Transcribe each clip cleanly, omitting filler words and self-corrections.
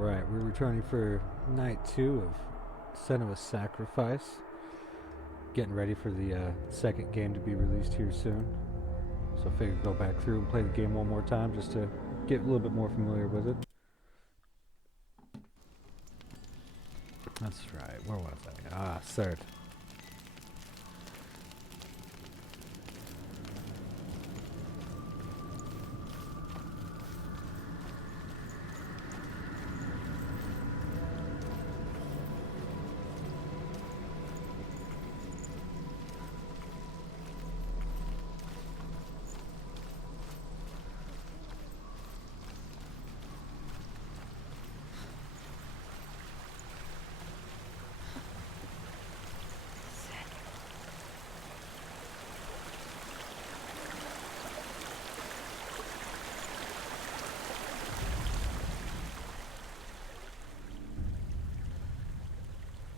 Alright, we're returning for night 2 of Senua's Sacrifice. Getting ready for the second game to be released here soon. So I figured go back through and play the game one more time just to get a little bit more familiar with it. That's right, where was I? Ah, Sard.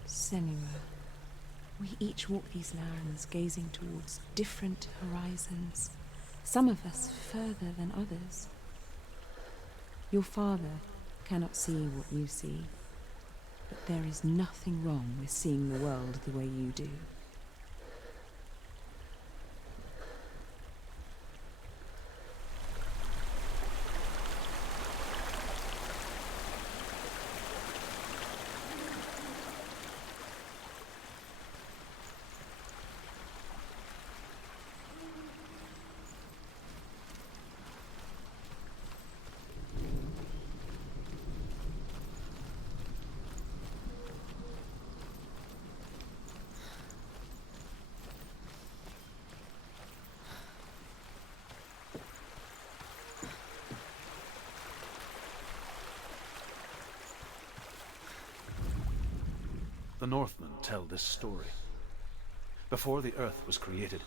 Senua, we each walk these lands gazing towards different horizons, some of us further than others. Your father cannot see what you see, but there is nothing wrong with seeing the world the way you do. The Northmen tell this story. Before the earth was created,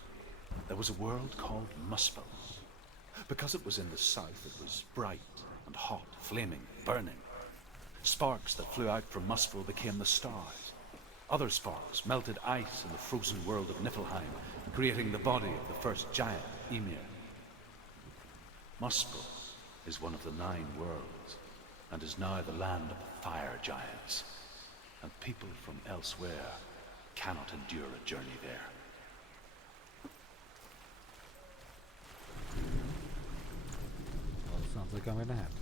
there was a world called Muspel. Because it was in the south, it was bright and hot, flaming, burning. Sparks that flew out from Muspel became the stars. Other sparks melted ice in the frozen world of Niflheim, creating the body of the first giant, Ymir. Muspel is one of the 9 worlds, and is now the land of the fire giants. And people from elsewhere cannot endure a journey there. Well, it sounds like I'm gonna have to.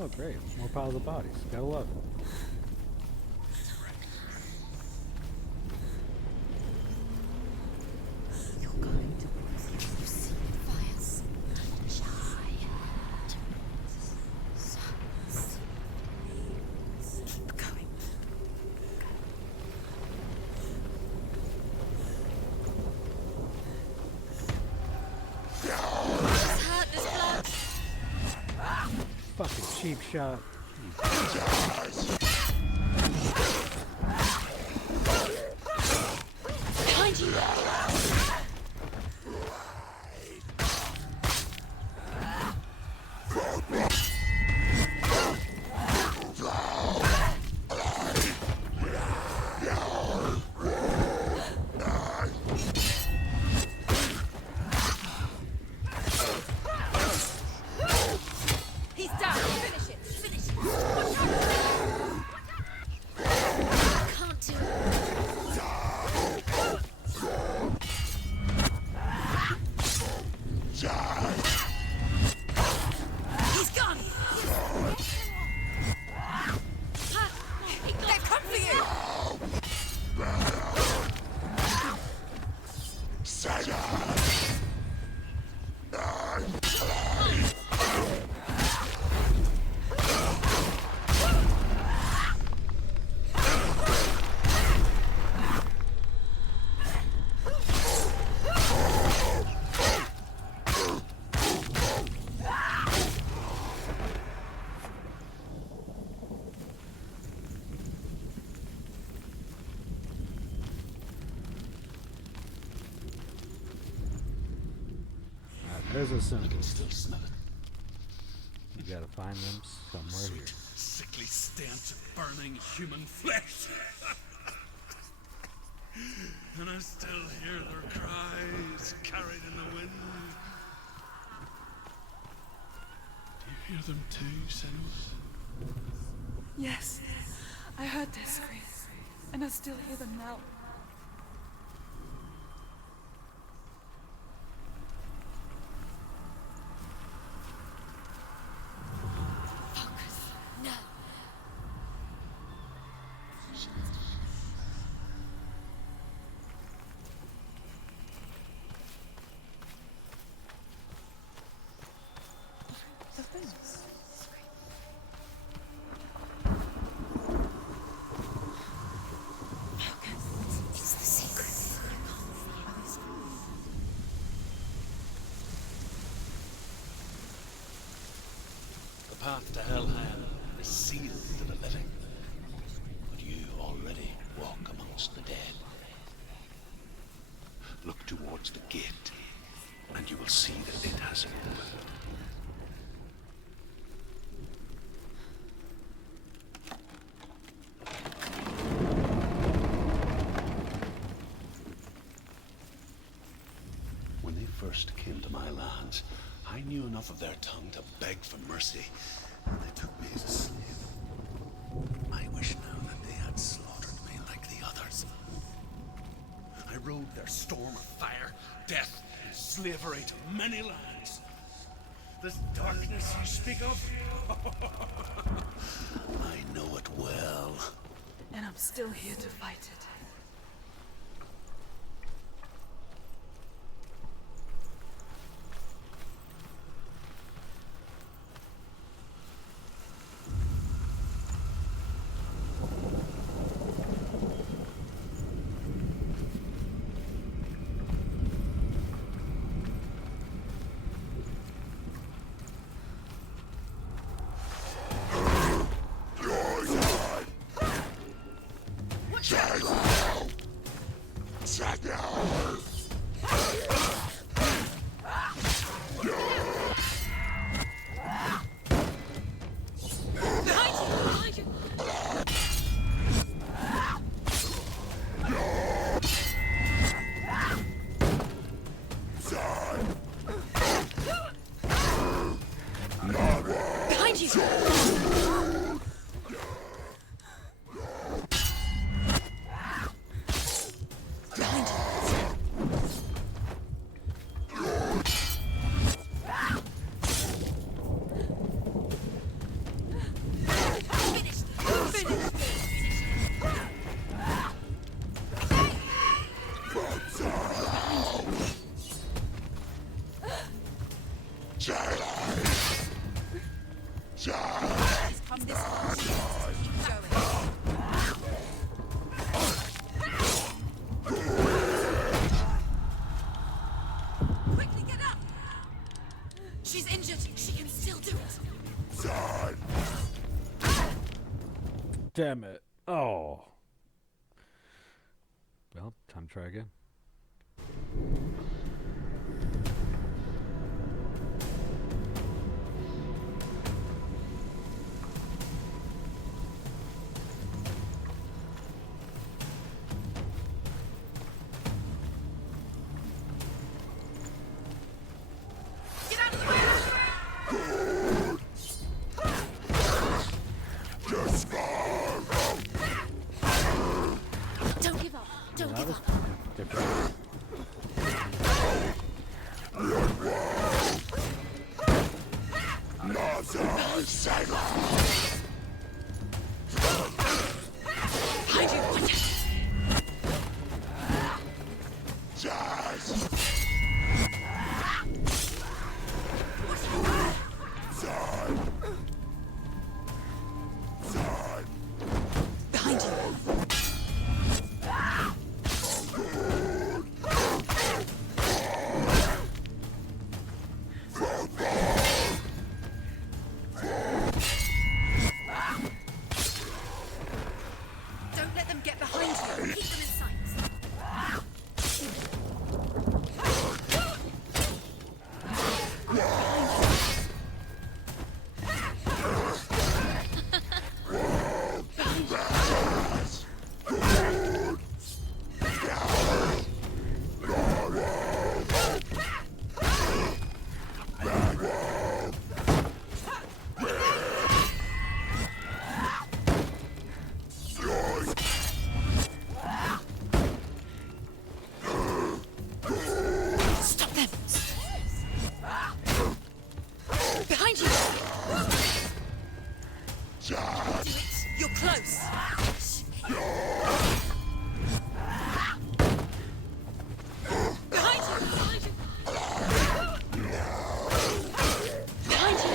Oh great, more piles of bodies. Gotta love it. You're going to see fires. Keep going. Fucking cheap shot. Behind you! He's down! Finish it! Finish it! Watch out! Can't do it! Where's the I symbol? can still smell it. You gotta find them somewhere here. Sickly stench of burning human flesh. And I still hear their cries carried in the wind. Do you hear them too, Senua? Yes, I heard their screams, and I still hear them now. The fence. It's the secret. The path to Hellhand is sealed to the living. But you already walk amongst the dead. Look towards the gate, and you will see that it has opened. When they first came to my lands, I knew enough of their tongue to beg for mercy, and they took me as a slave. I wish now that they had slaughtered me like the others. I rode their storm of fire, death, and slavery to many lands. This darkness you speak of, I know it well. And I'm still here to fight it. Behind you! Come this way. Keep going. Quickly get up! She's injured. She can still do it. Damn it. Oh. Well, time to try again. Get out of the way! Don't give up. Don't That give was up. different. Hide you. Watch it. Behind you. Do it. You're close. Behind you. Behind you.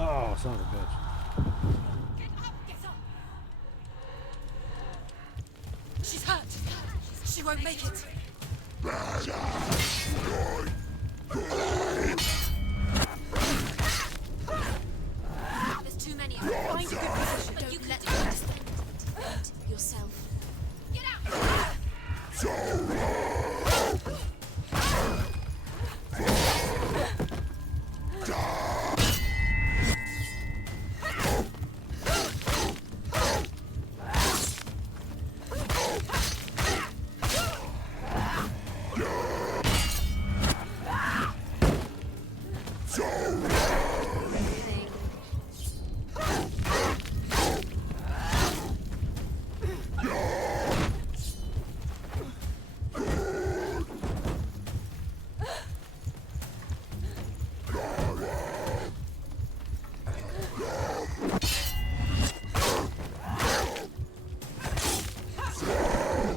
Oh, son of a bitch. Get up. She's hurt. She won't make it. There's too many of them. Find a good position. Don't let them defend yourself. Get out!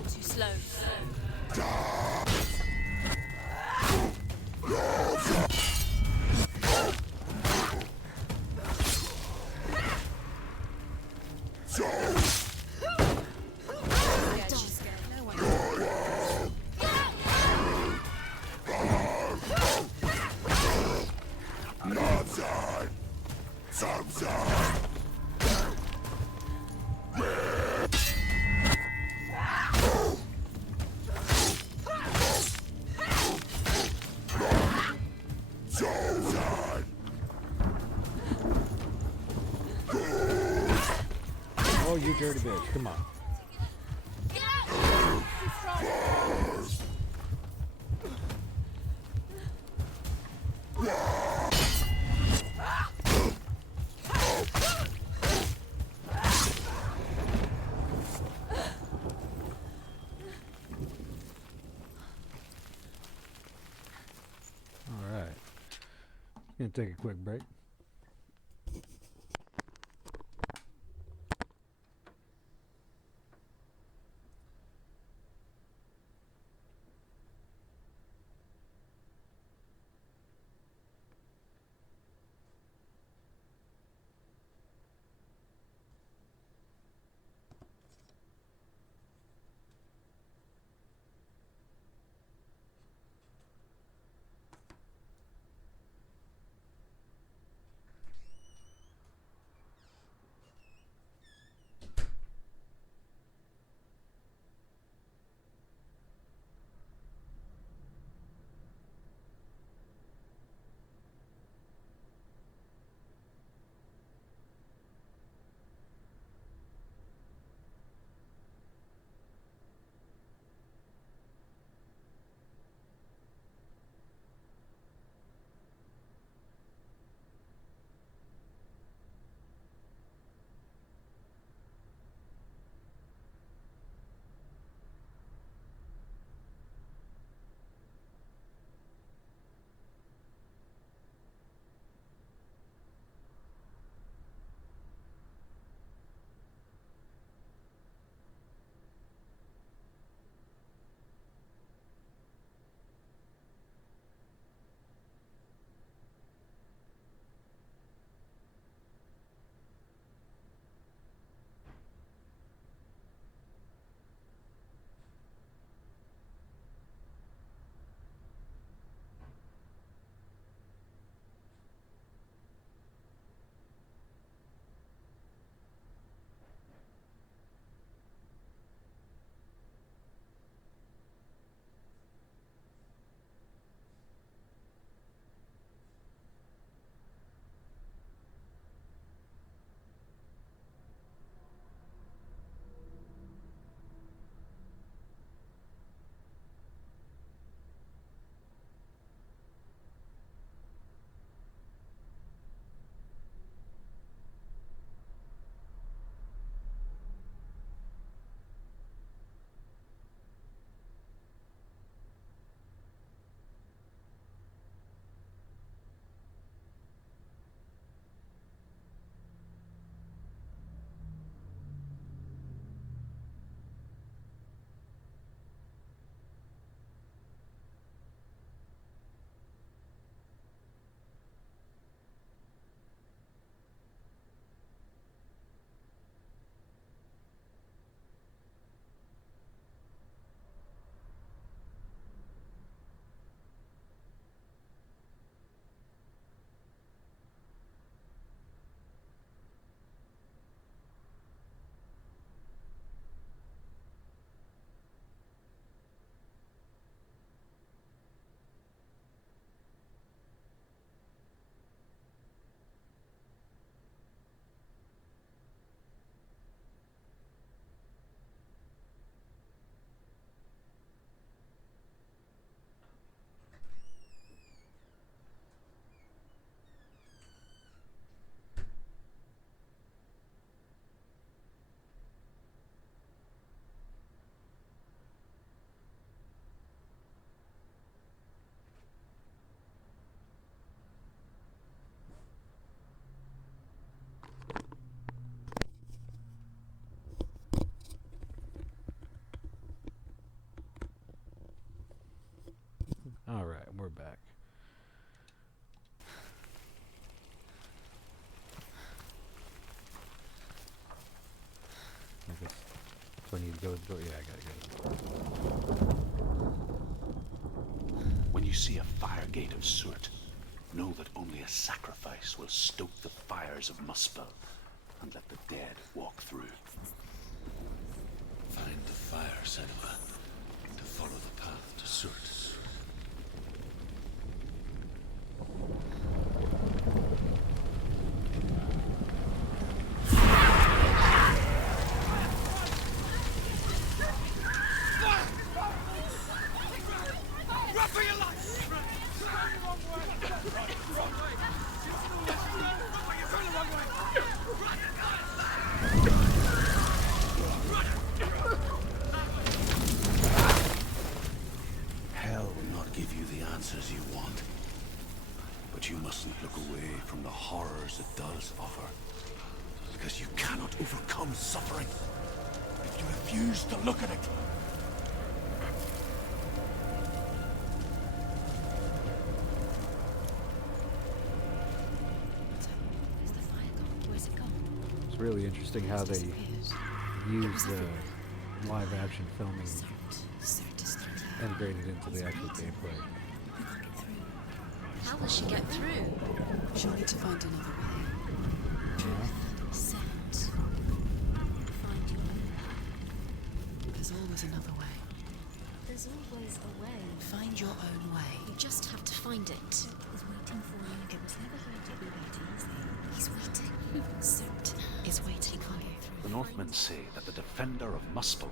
Too slow. She's scared. No one. Oh, you dirty bitch. Come on. Get out! All right. Gonna take a quick break. I need to go to the door. Yeah, I gotta go. When you see a fire gate of Surt, know that only a sacrifice will stoke the fires of Muspel and let the dead walk through. Find the fire, Senua, to follow the path to Surt. Hell will not give you the answers you want. But you mustn't look away from the horrors it does offer. Because you cannot overcome suffering if you refuse to look at it. Where's the fire gone? Where's it gone? It's really interesting how they use the live action filming integrated into the actual gameplay. How will she get through? She'll need to find another way. Scent. Find your own. There's always another way. There's always a way. Find your own way. You just have to find it. Is waiting for you. It was never going to be that easy. He's waiting. Surt is waiting for you. The Northmen say that the defender of Muspel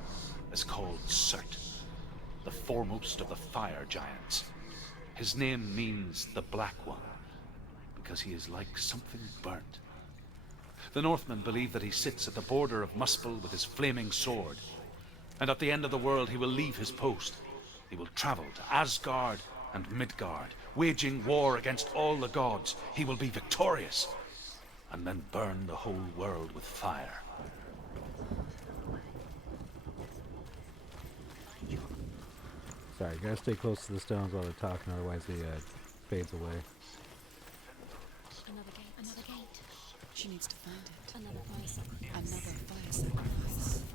is called Surt, the foremost of the fire giants. His name means the Black One, because he is like something burnt. The Northmen believe that he sits at the border of Muspel with his flaming sword, and at the end of the world he will leave his post. He will travel to Asgard and Midgard, waging war against all the gods. He will be victorious, and then burn the whole world with fire. Sorry, you gotta stay close to the stones while they're talking, otherwise he fades away. Another gate. Another gate. She needs to find it. Another fire sacrifice. Another fire sacrifice.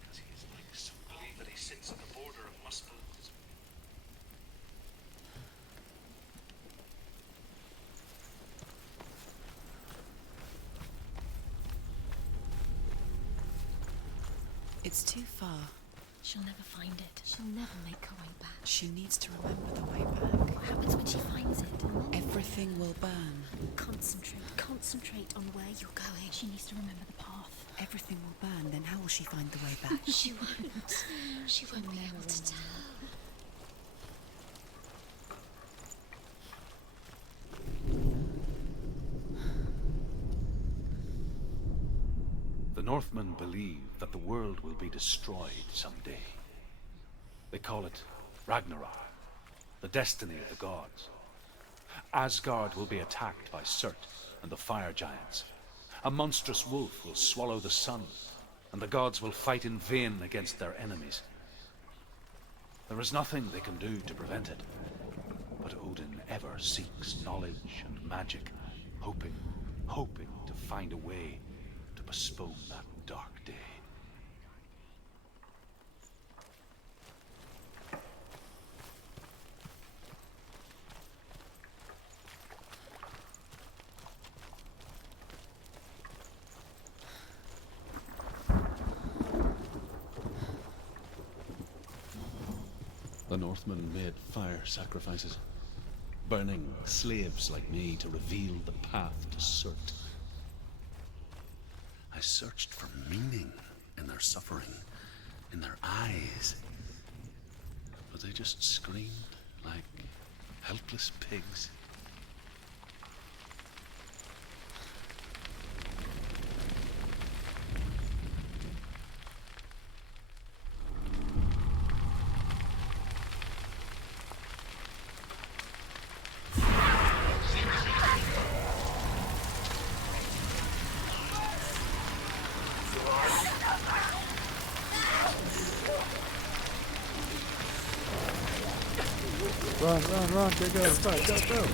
Because he is like some believe that he sits at the border of Muspel. It's too far. She'll never find it. She'll never make her way back. She needs to remember the way back. What happens when she finds it? Everything will burn. Concentrate. Concentrate on where you're going. She needs to remember the path. Everything will burn, then how will she find the way back? She won't. She won't be able to tell. The Northmen believe that the world will be destroyed someday. They call it Ragnarok, the destiny of the gods. Asgard will be attacked by Surt and the fire giants. A monstrous wolf will swallow the sun, and the gods will fight in vain against their enemies. There is nothing they can do to prevent it, but Odin ever seeks knowledge and magic, hoping to find a way to postpone that dark day. The Northmen made fire sacrifices, burning slaves like me to reveal the path to Surt. I searched for meaning in their suffering, in their eyes, but they just screamed like helpless pigs. Run, run, run, go, go.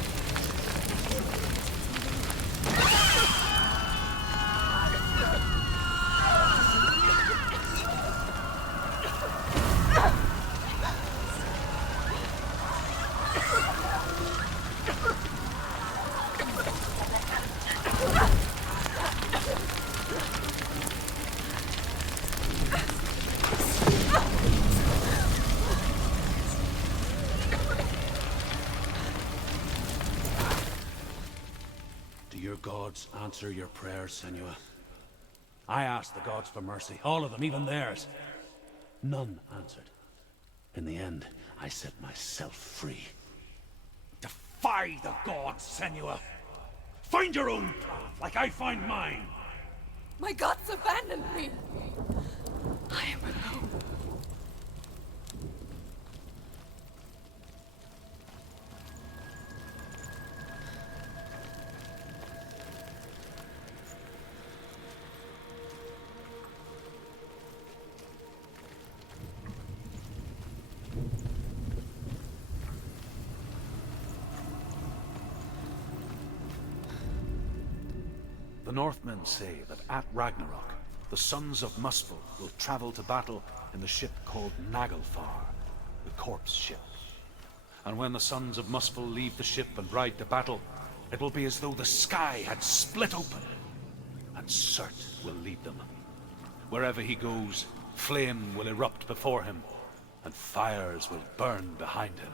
Do your gods answer your prayers, Senua? I asked the gods for mercy, all of them, even theirs. None answered. In the end, I set myself free. Defy the gods, Senua! Find your own path, like I find mine! My gods abandoned me! I am alone. The Northmen say that at Ragnarok, the sons of Muspel will travel to battle in the ship called Naglfar, the corpse ship. And when the sons of Muspel leave the ship and ride to battle, it will be as though the sky had split open, and Surt will lead them. Wherever he goes, flame will erupt before him, and fires will burn behind him.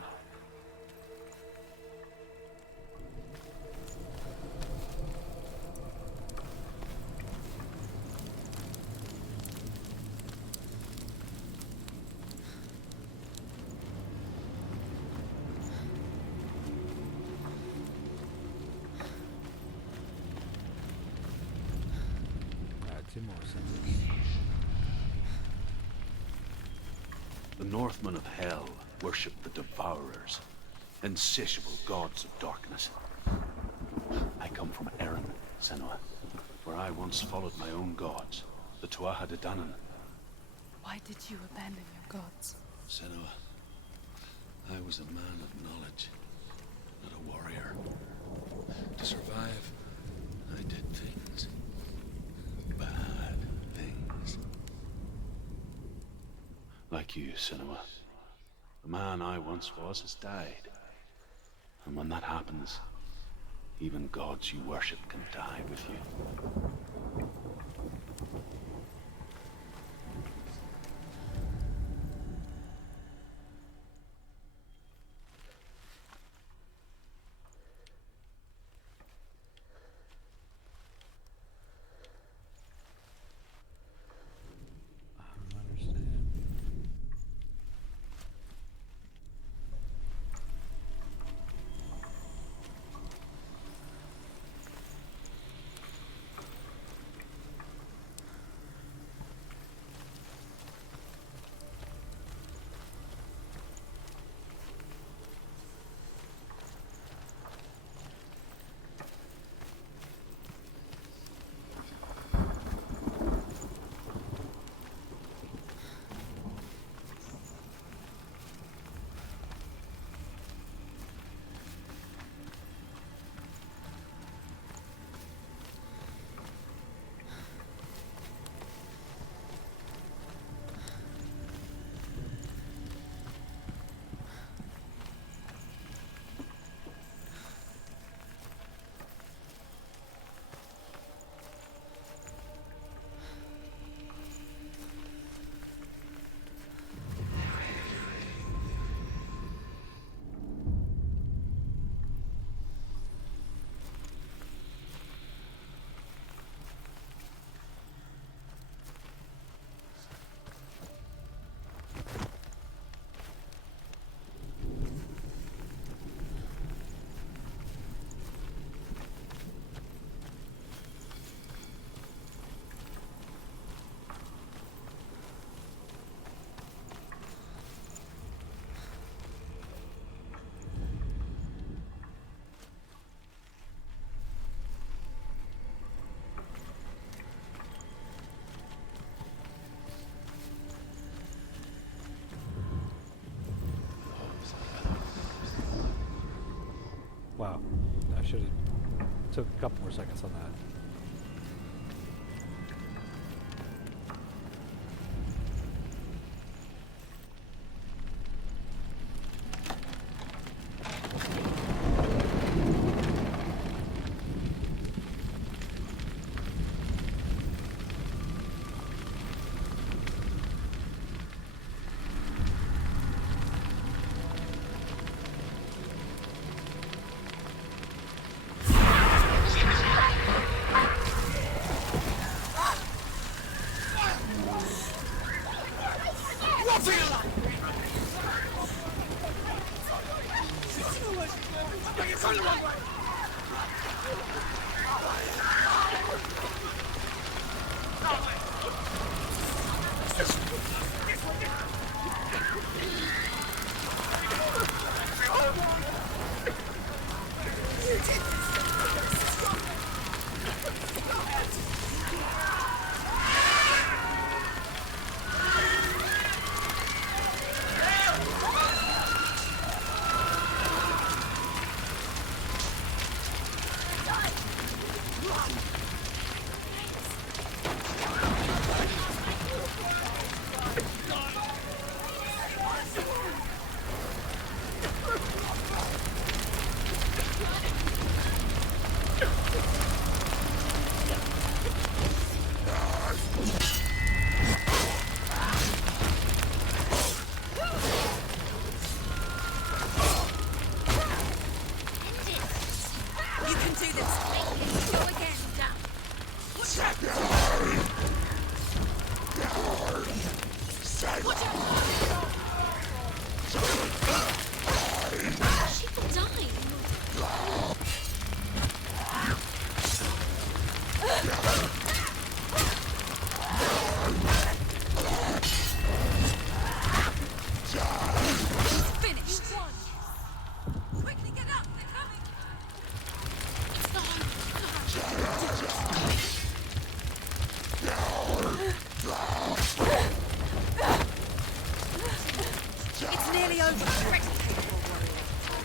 Two more sentences. The Northmen of Hell worship the Devourers, insatiable gods of darkness. I come from Erin, Senua, where I once followed my own gods, the Tuatha De Danann. Why did you abandon your gods? Senua, I was a man of knowledge, not a warrior. To survive, I did things. Bad things. Like you, Senua. The man I once was has died. And when that happens, even gods you worship can die with you. I don't understand. I should have took a couple more seconds on that.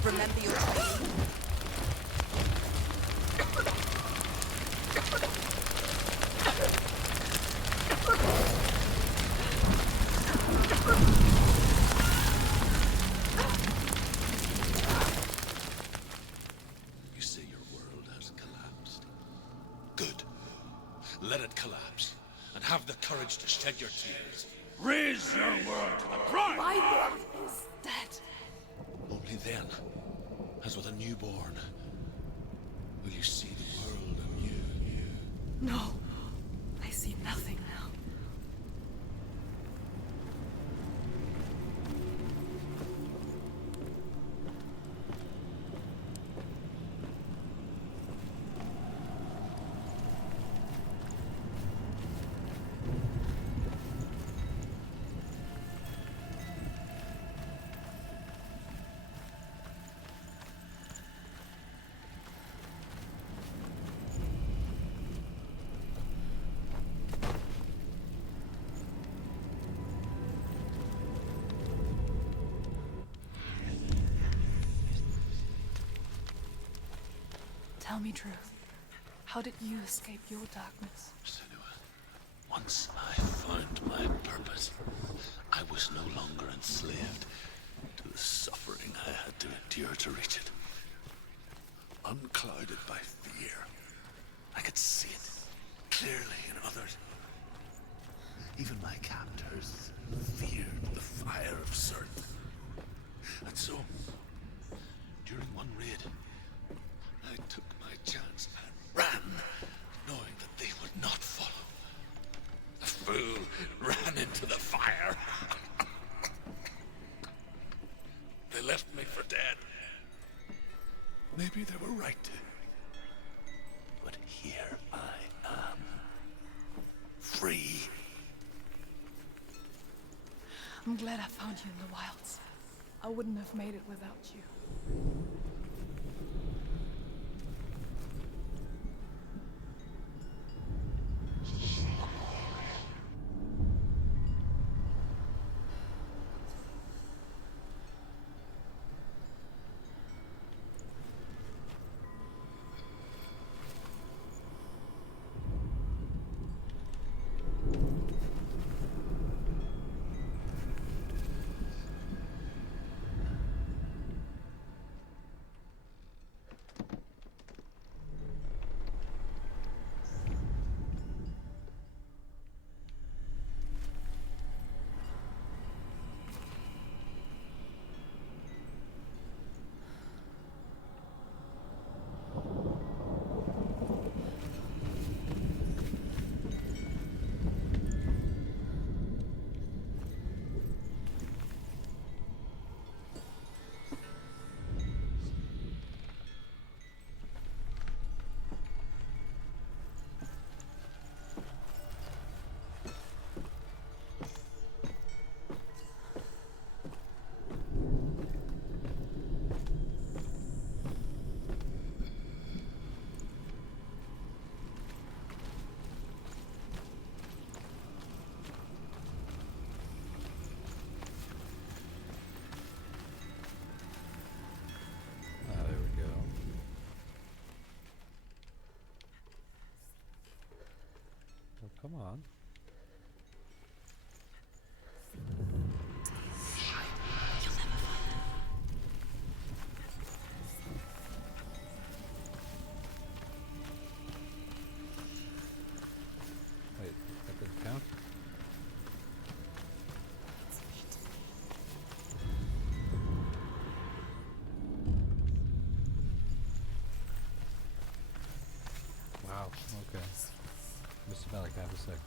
Remember your training. You say your world has collapsed. Good. Let it collapse, and have the courage to shed your tears. Raise your world to the prime! My world is dead. Only then, as with a newborn, will you see the world anew. No, I see nothing now. Tell me truth. How did you escape your darkness? Senua, once I found my purpose, I was no longer enslaved to the suffering I had to endure to reach it. Unclouded by fear, I could see it clearly in others. Even my captors feared the fire of Cert. And so, during one raid, I took my chance and ran, knowing that they would not follow. The fool ran into the fire. They left me for dead. Maybe they were right to. But here I am. Free. I'm glad I found you in the wilds. I wouldn't have made it without you. Come on. Wait, that didn't count? Wow, okay. Missed about like half a second.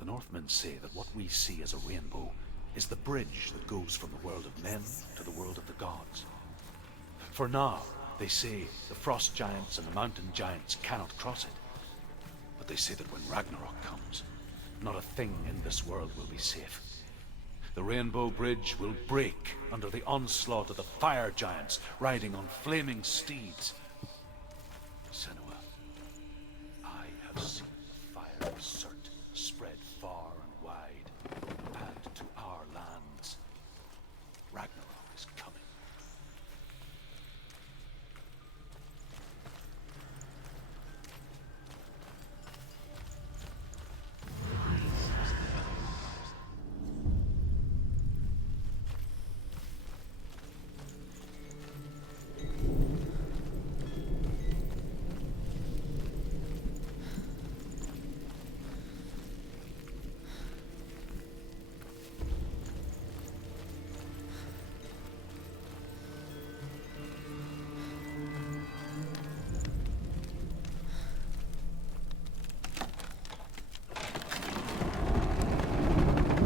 The Northmen say that what we see as a rainbow is the bridge that goes from the world of men to the world of the gods. For now, they say the frost giants and the mountain giants cannot cross it. But they say that when Ragnarok comes, not a thing in this world will be safe. The Rainbow Bridge will break under the onslaught of the fire giants riding on flaming steeds. Senua, I have seen the fire of Surt spread far and wide, and to our lands. Ragnarok is coming.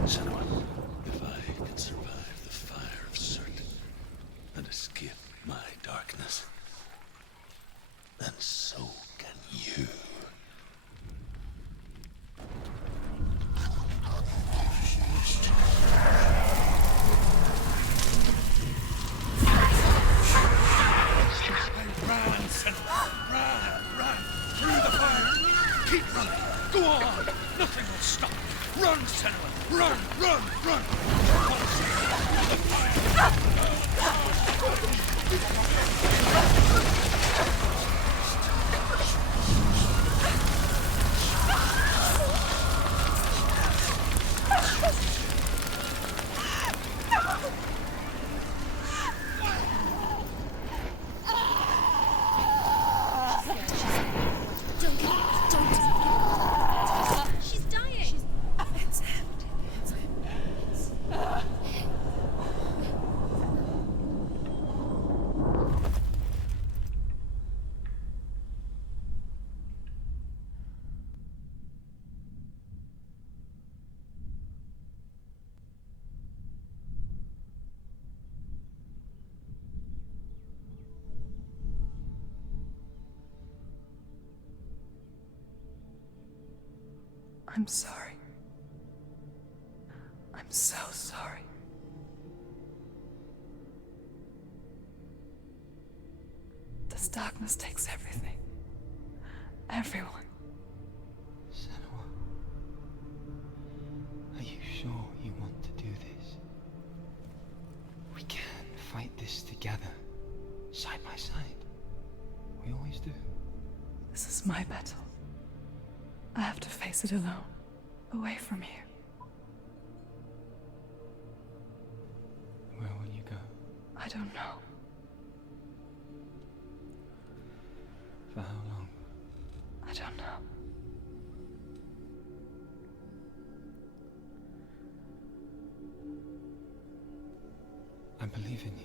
Senua, If I can survive the fire of Surt and escape my darkness, then so can you. Run, Senua! Run! Through the fire! Keep running! Go on! Nothing will stop you! Run, Senua! Run! The fire! Don't get it. Don't. She's dying. It's him. I'm sorry. I'm so sorry. This darkness takes everything. Everyone. Senua, are you sure you want to do this? We can fight this together, side by side. We always do. This is my battle. I have to face it alone, away from you. Where will you go? I don't know. For how long? I don't know. I believe in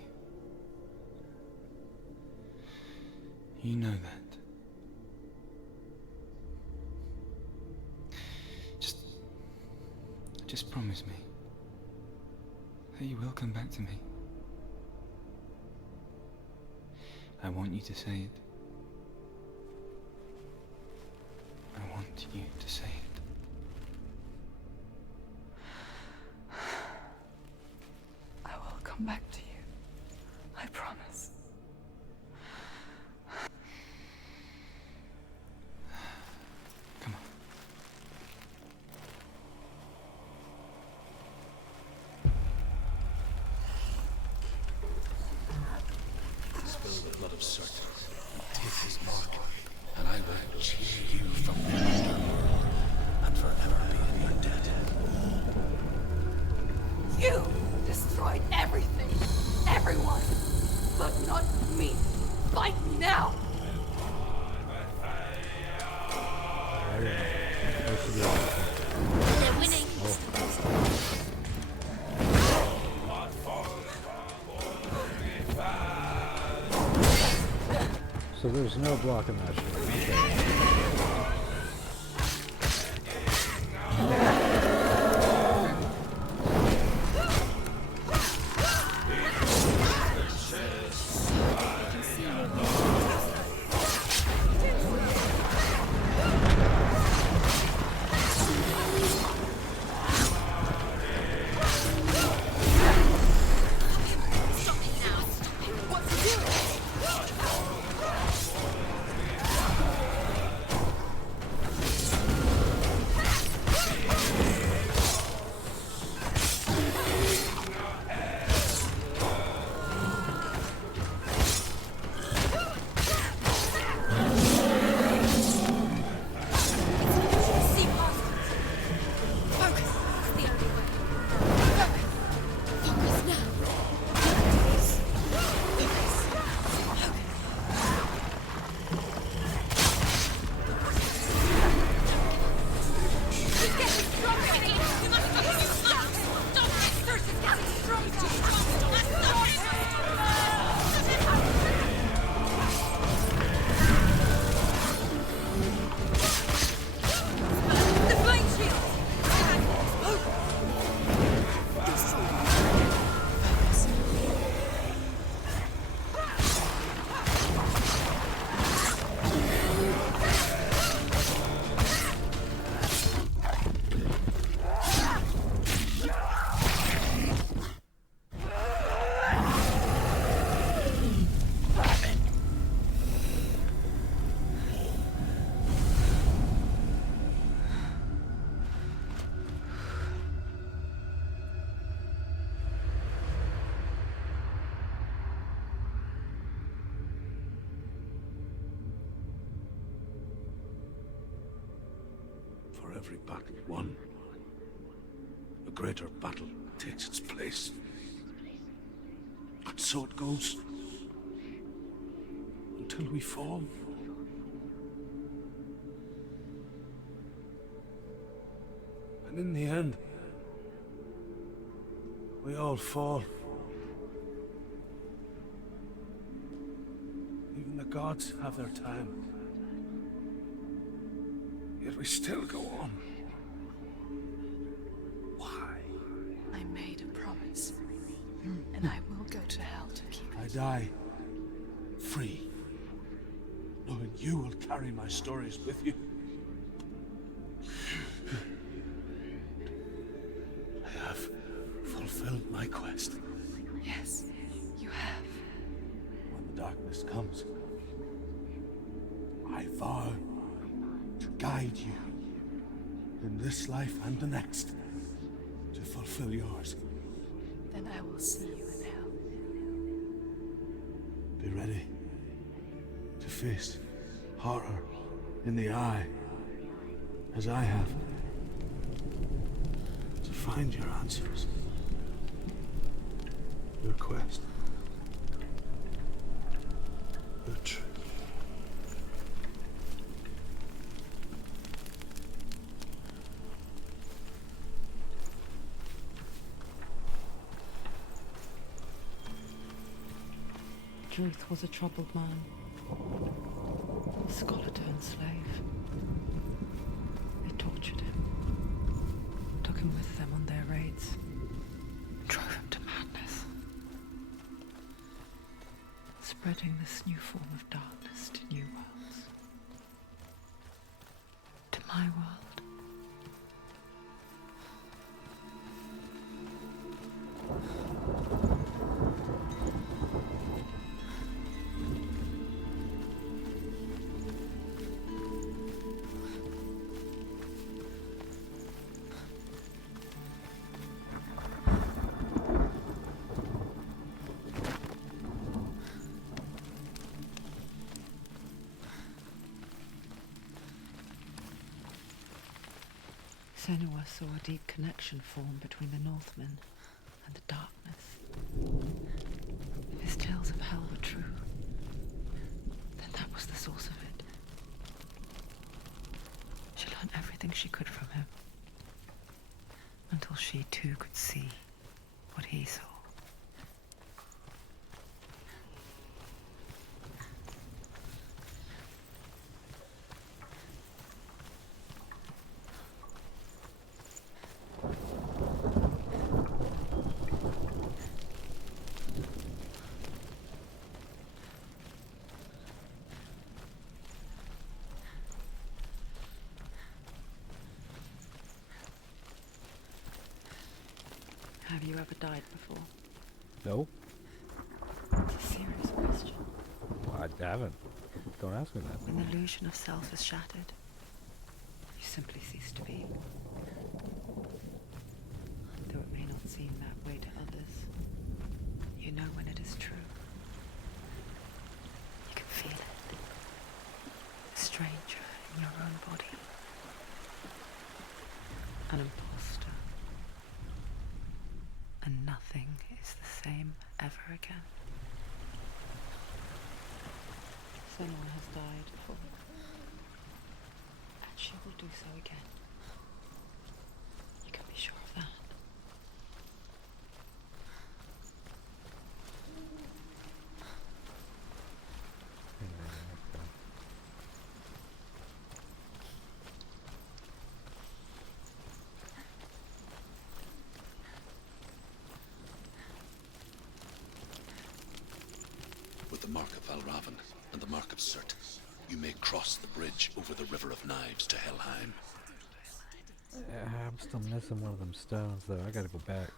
you. You know that. Just promise me that you will come back to me. I want you to say it. I want you to say it. I will come back to you. I promise. Come on. subvert and take his mark, and I will cheer you from the underworld and forever be in your debt. You destroyed everything, everyone, but not me. Fight me now! They're winning. So there's no blocking that shit. For every battle won, a greater battle takes its place. And so it goes. Until we fall. And in the end, we all fall. Even the gods have their time. Yet we still go on. Why? I made a promise, and I will go to hell to keep I it. die free, knowing you will carry my stories with you. I have fulfilled my quest. Yes, you have. When the darkness comes, I vow to guide you in this life and the next to fulfill yours. Then I will see you in hell. Be ready to face horror in the eye, as I have, to find your answers, your quest, your truth. Druth was a troubled man, a scholar turned slave. They tortured him, took him with them on their raids, drove him to madness, spreading this new form of darkness to new worlds. To my world. Senua saw a deep connection form between the Northmen and the darkness. If his tales of hell were true, then that was the source of it. She learned everything she could from him, until she too could see what he saw. Have you ever died before? No, It's a serious question. I haven't. Don't ask me that. When the illusion of self is shattered, you simply cease to be. Though it may not seem that way to others, you know when it is true. You can feel it. A stranger in your own body. An imposter. And nothing is the same ever again. Senua has died before, and she will do so again. You can be sure of that. With the mark of Valravan and the mark of Surt, you may cross the bridge over the River of Knives to Helheim. I'm still missing one of them stones, though. I gotta go back.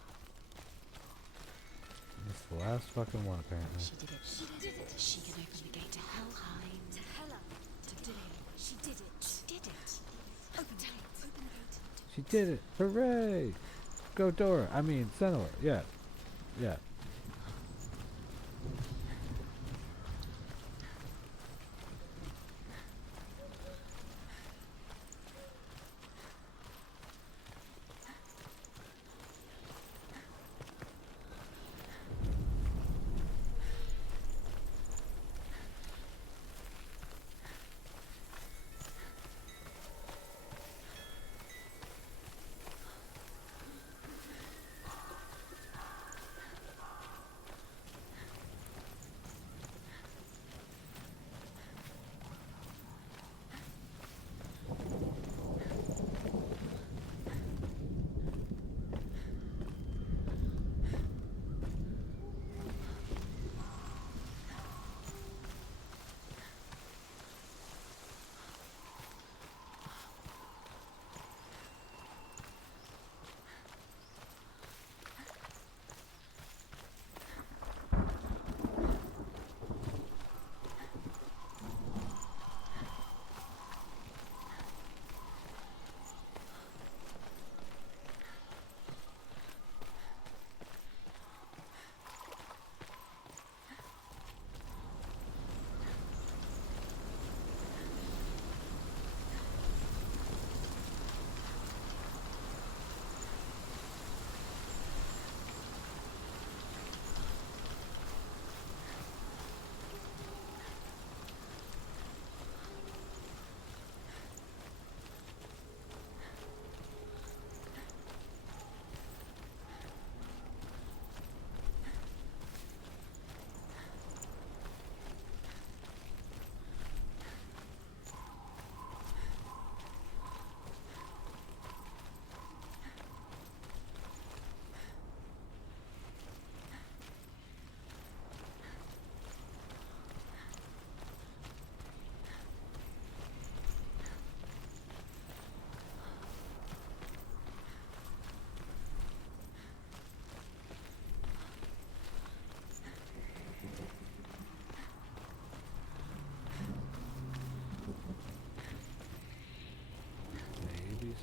It's the last fucking one, apparently. She did it. She did it. She can open the gate to Helheim. To Hela. Today. She did it. She did it. Open the gate. Open the gate. She did it! Hooray! Go Dora! I mean, Senua. Yeah. Yeah.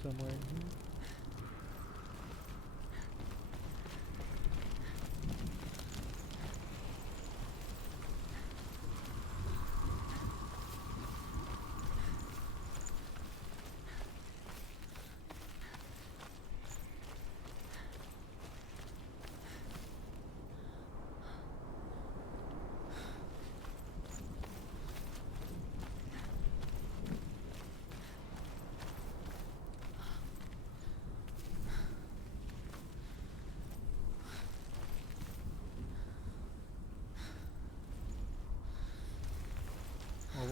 Somewhere in here.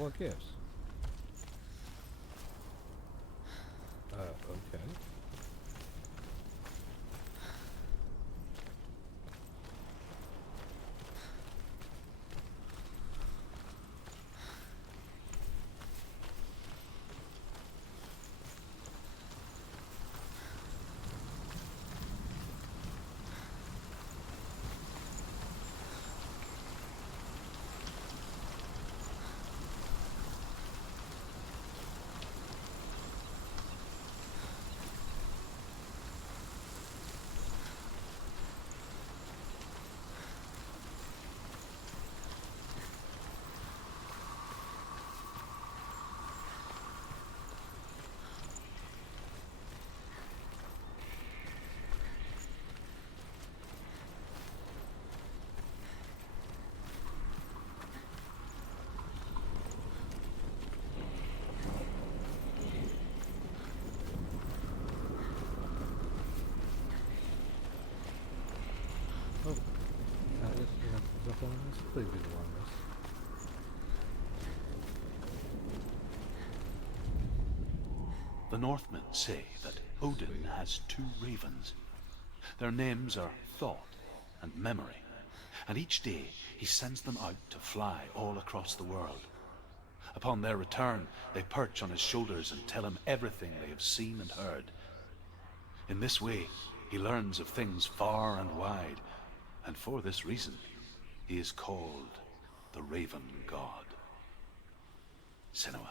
what gives? Okay. Oh, is that one of this? Please be the one of this. The Northmen say that Odin has two ravens. Their names are Thought and Memory, and each day he sends them out to fly all across the world. Upon their return, they perch on his shoulders and tell him everything they have seen and heard. In this way, he learns of things far and wide, and for this reason, he is called the Raven God. Senua,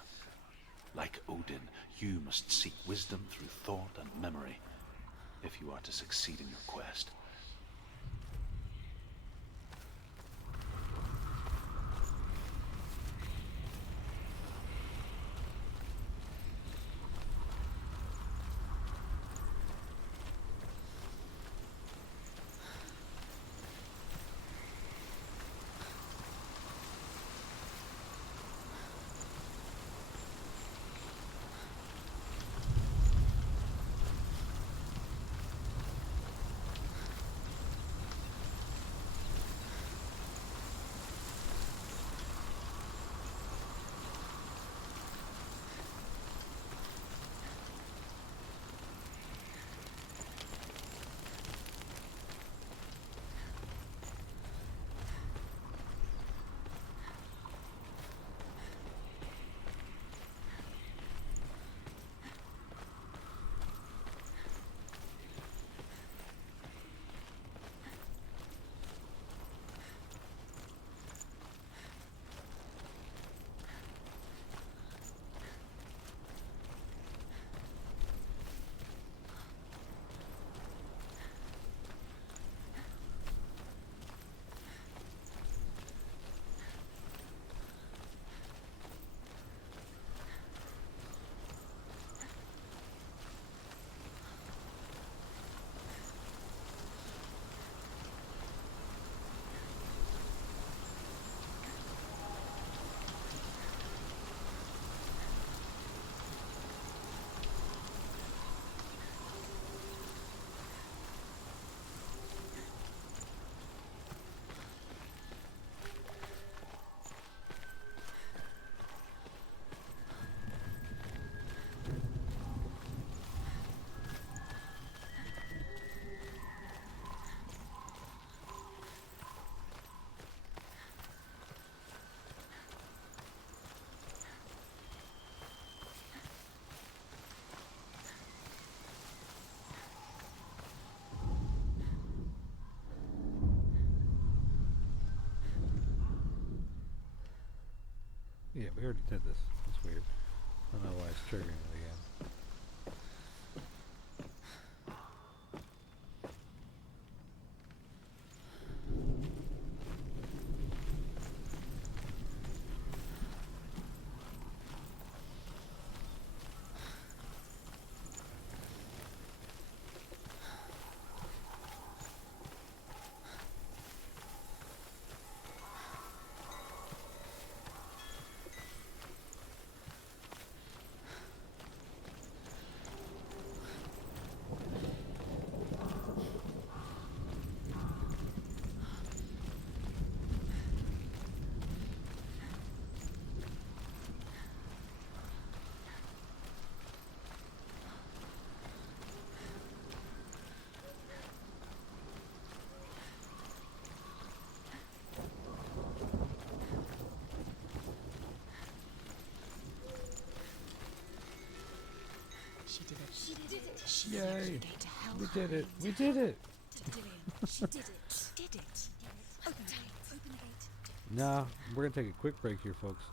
like Odin, you must seek wisdom through thought and memory if you are to succeed in your quest. Yeah, we already did this. That's weird. I don't know why it's triggering it again. She did it. She did it. She Yay! gate to hell. We did it! We did it! She did it. She did it. Open the gate. Open the gate. Nah, we're gonna take a quick break here, folks.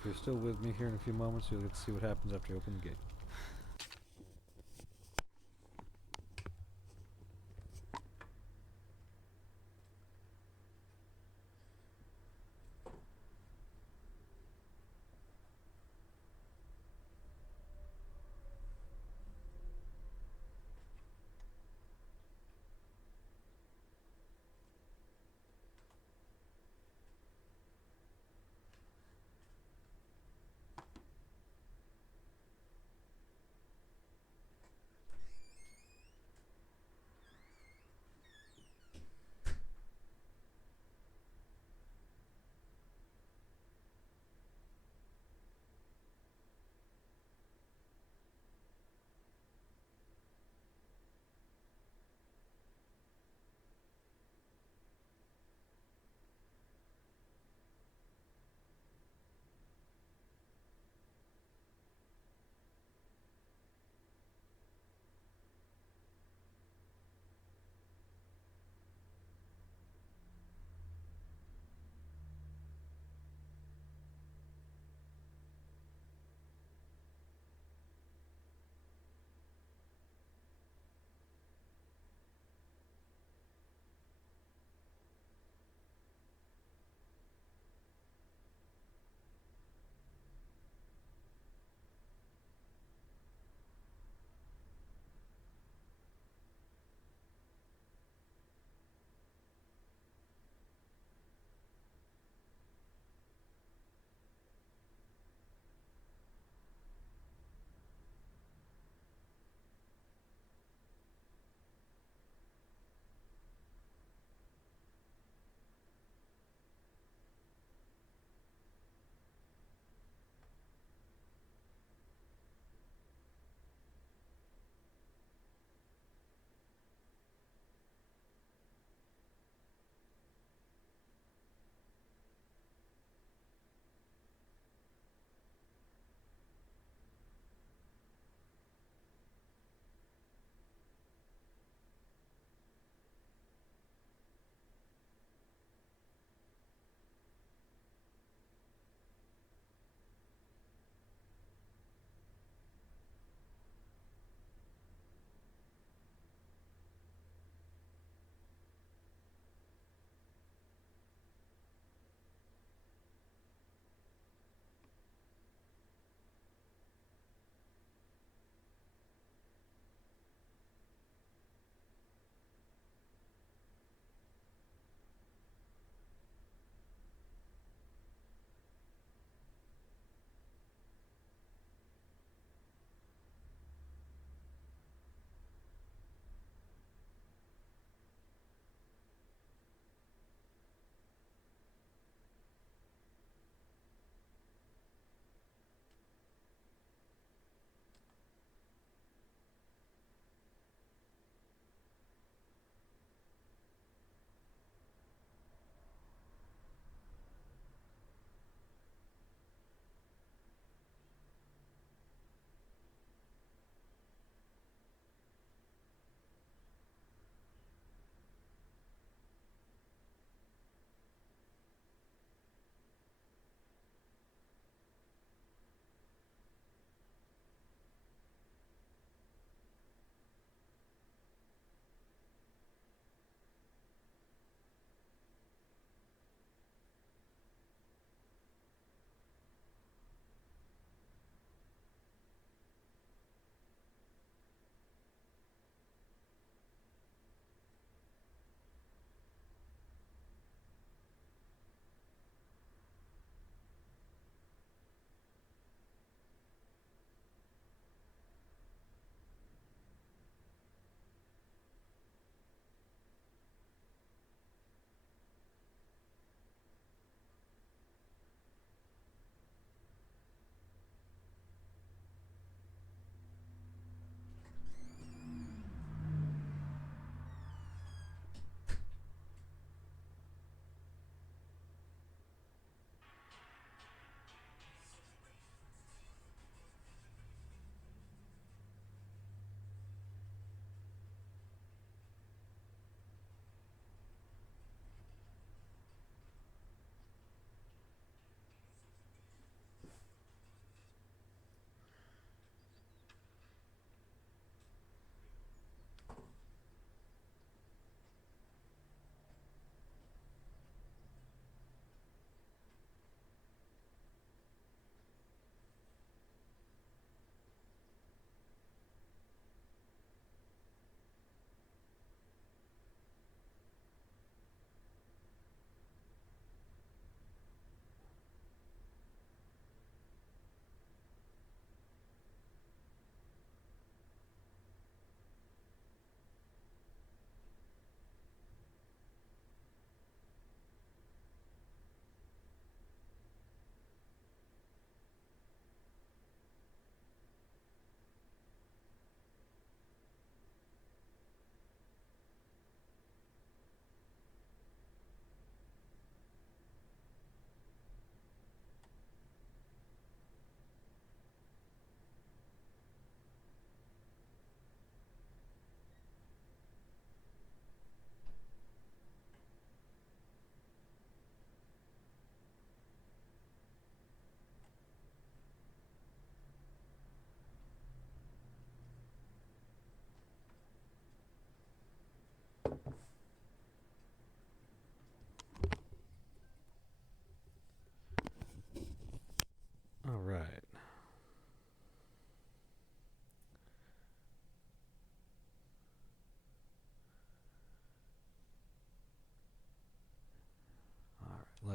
If you're still with me here in a few moments, you'll get to see what happens after you open the gate.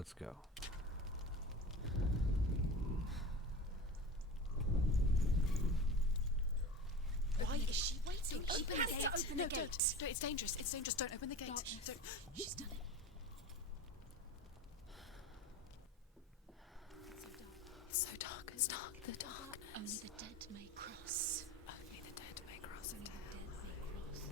Let's go. Why is she waiting? Open the gate. Open the gate. Don't. It's dangerous. It's dangerous. Don't open the gate. Don't. She's done it. It's so dark. It's dark. The darkness. Only the dead may cross. Only the dead may cross Only into the hell. dead may cross.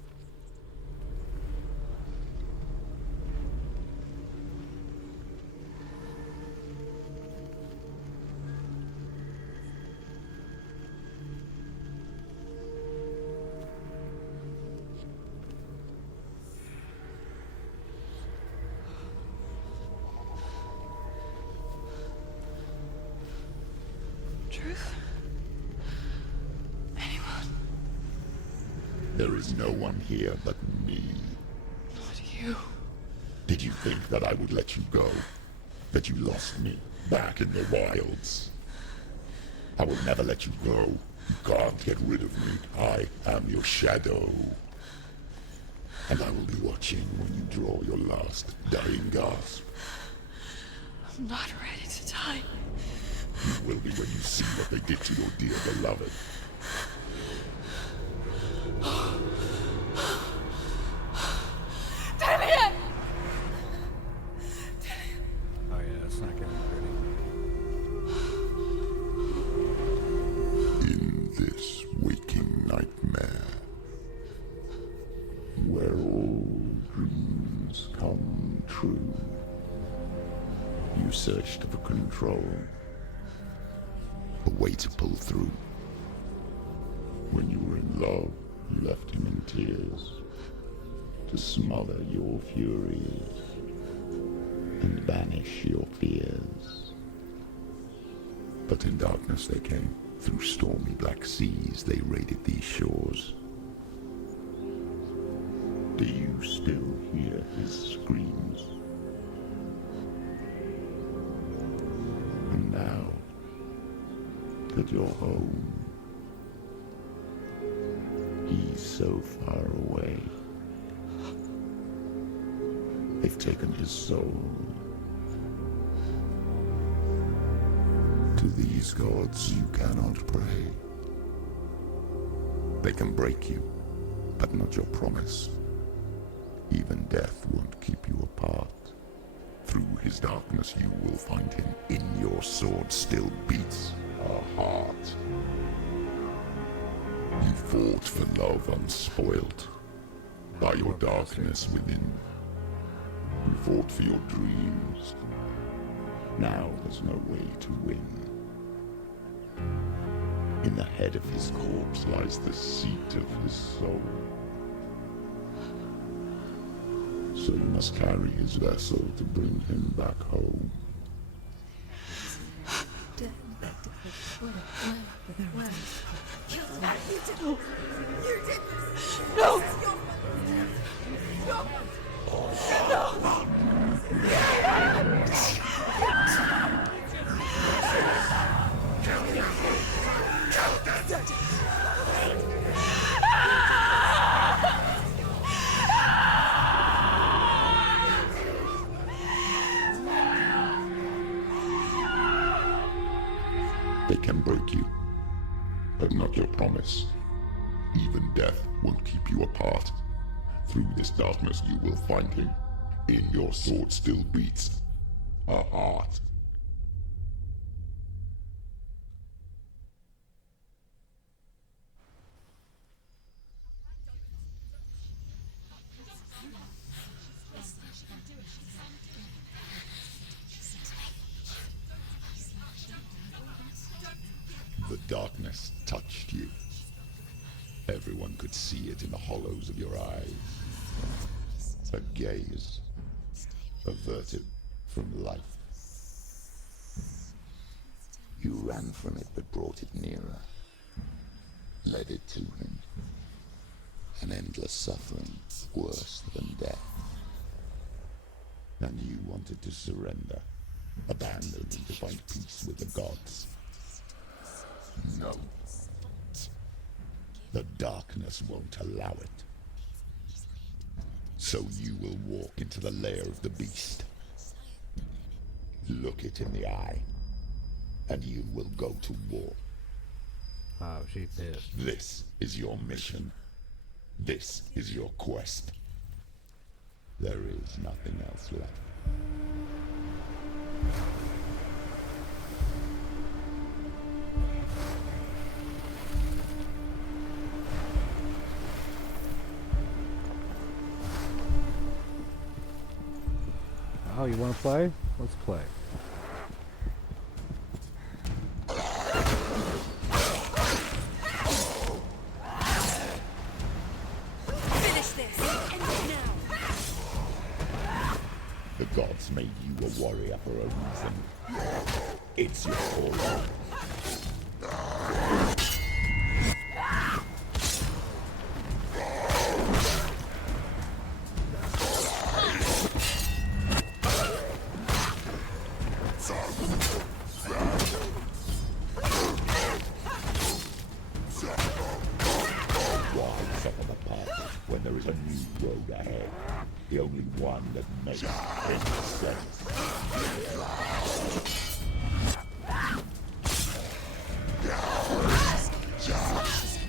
Truth? Anyone? There is no one here but me. Not you. Did you think that I would let you go? That you lost me back in the wilds? I will never let you go. You can't get rid of me. I am your shadow. And I will be watching when you draw your last dying gasp. I'm not ready to die. You will be when you see what they did to your dear beloved. Damien! Oh yeah, it's not getting pretty. In this waking nightmare, where all dreams come true, you searched for control, a way to pull through. When you were in love, you left him in tears, to smother your furies and banish your fears. But in darkness they came, through stormy black seas they raided these shores. Do you still hear his screams? And now that you're home, he's so far away. They've taken his soul. To these gods you cannot pray. They can break you, but not your promise. Even death won't keep you apart. Through his darkness you will find him. In your sword still beats a heart. You fought for love unspoilt by your darkness within. You fought for your dreams. Now there's no way to win. In the head of his corpse lies the seat of his soul. So you must carry his vessel to bring him back home. No! They can break you, but not your promise. Even death won't keep you apart. Through this darkness you will find him. In your sword still beats a heart. The darkness touched you. Everyone could see it in the hollows of your eyes. A gaze averted from life. You ran from it but brought it nearer. Led it to him. An endless suffering, worse than death. And you wanted to surrender, abandon and to find peace with the gods. No. The darkness won't allow it. So you will walk into the lair of the beast. Look it in the eye, and you will go to war. Oh, she pissed. This is your mission. This is your quest. There is nothing else left. Oh, you want to play? Let's play. Finish this! End it now! The gods made you a warrior for a reason. It's your calling. Why suffer the past when there is a new road ahead? The only one that makes any sense.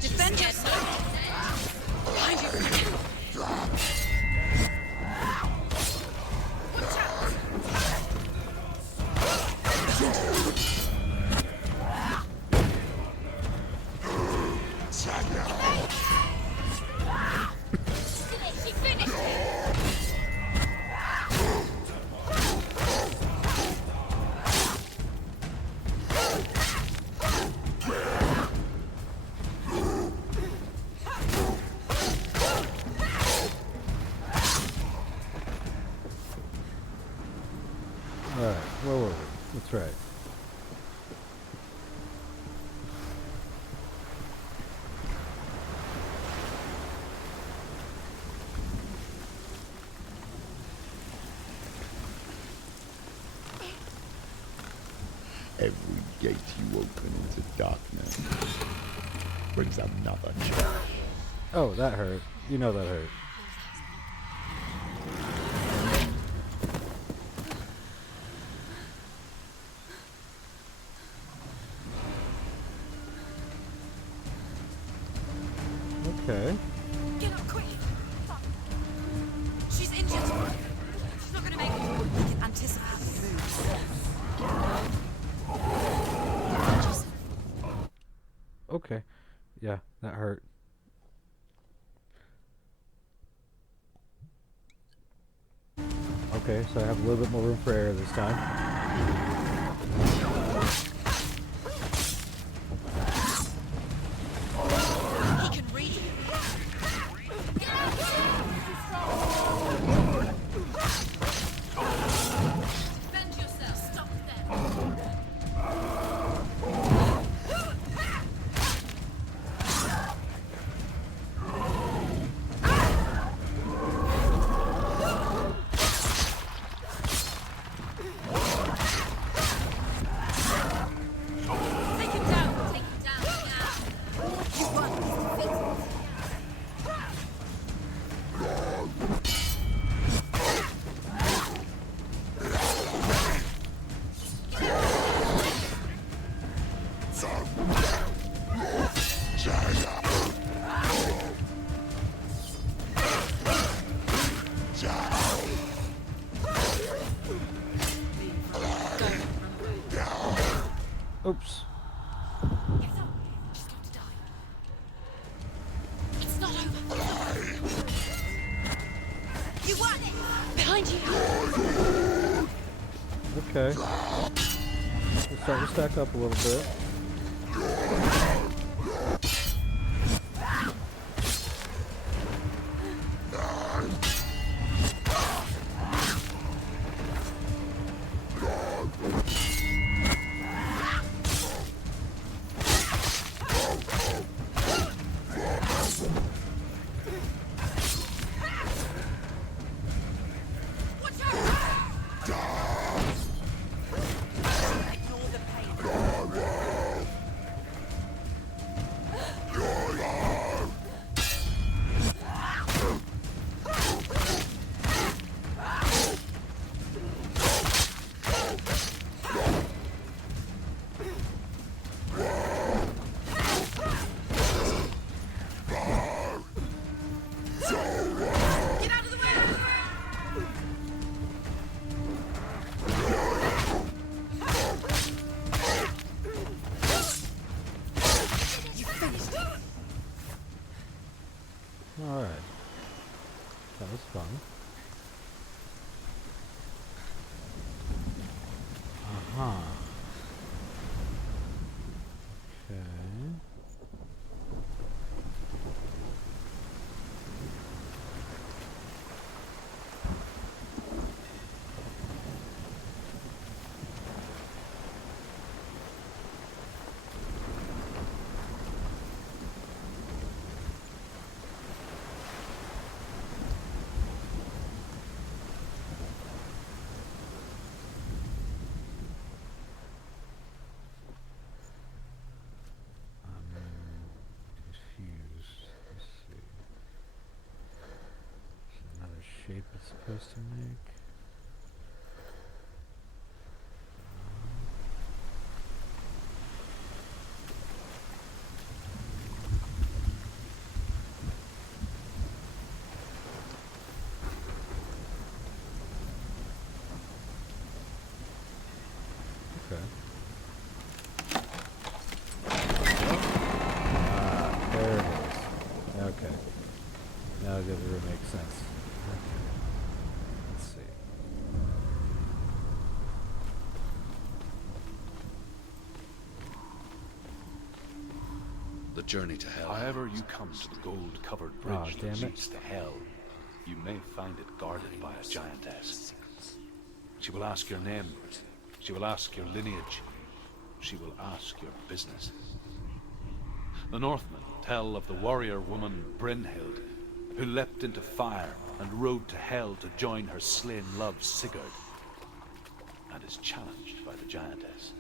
Defend yourself! Behind you! Watch out! She finished it! Alright, where were we? That's right. Every gate you open into darkness brings another challenge. Oh, that hurt. You know that hurt. Okay. Get up quick! She's injured! She's not gonna make it! We can anticipate the moves. Okay. Yeah, that hurt. Okay, so I have a little bit more room for air this time. He can read you. Defend yourself! Stop them! Take him down! Take him down now! You won! He's defeated! Oops. Get up! She's going to die. It's not over. You won it! Behind you! Okay. We're starting to stack up a little bit. Watch out! Ignore the pain. Alright. That was fun. Uh-huh. Okay. Confused. Let's see. Is there another shape it's supposed to make? Okay. There it is. Okay. Now the room makes sense. Okay. Let's see. The journey to hell. However you come to the gold-covered bridge that damn it. leads to hell, you may find it guarded by a giantess. She will ask your name. She will ask your lineage. She will ask your business. The Northmen tell of the warrior woman Brynhild, who leapt into fire and rode to hell to join her slain love Sigurd, and is challenged by the giantess.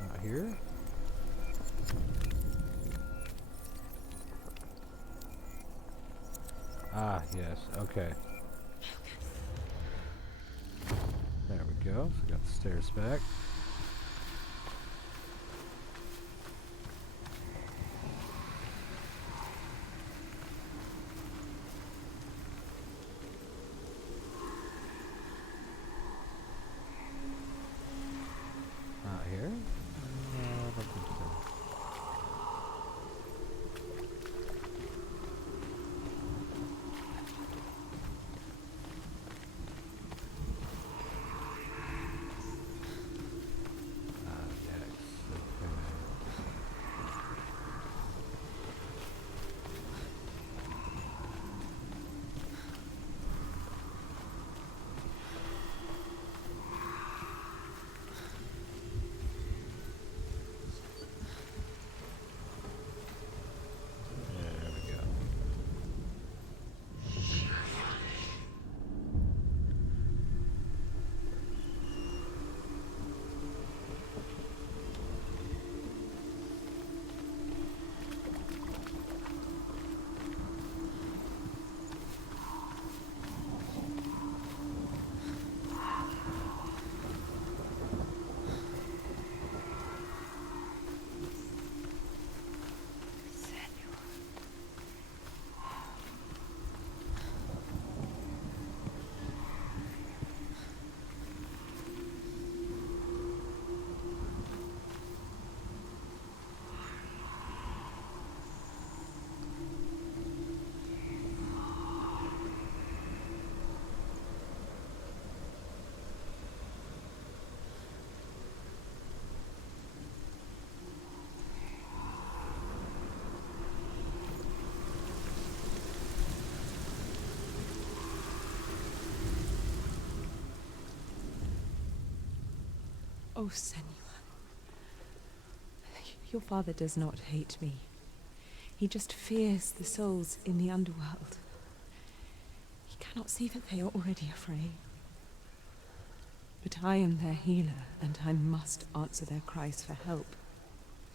Not here? Ah, yes, okay. There we go. So got the stairs back. Not here? No, I don't think so. There we go. Oh, Senua. Your father does not hate me. He just fears the souls in the underworld. He cannot see that they are already afraid. But I am their healer, and I must answer their cries for help,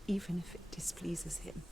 even if it displeases him.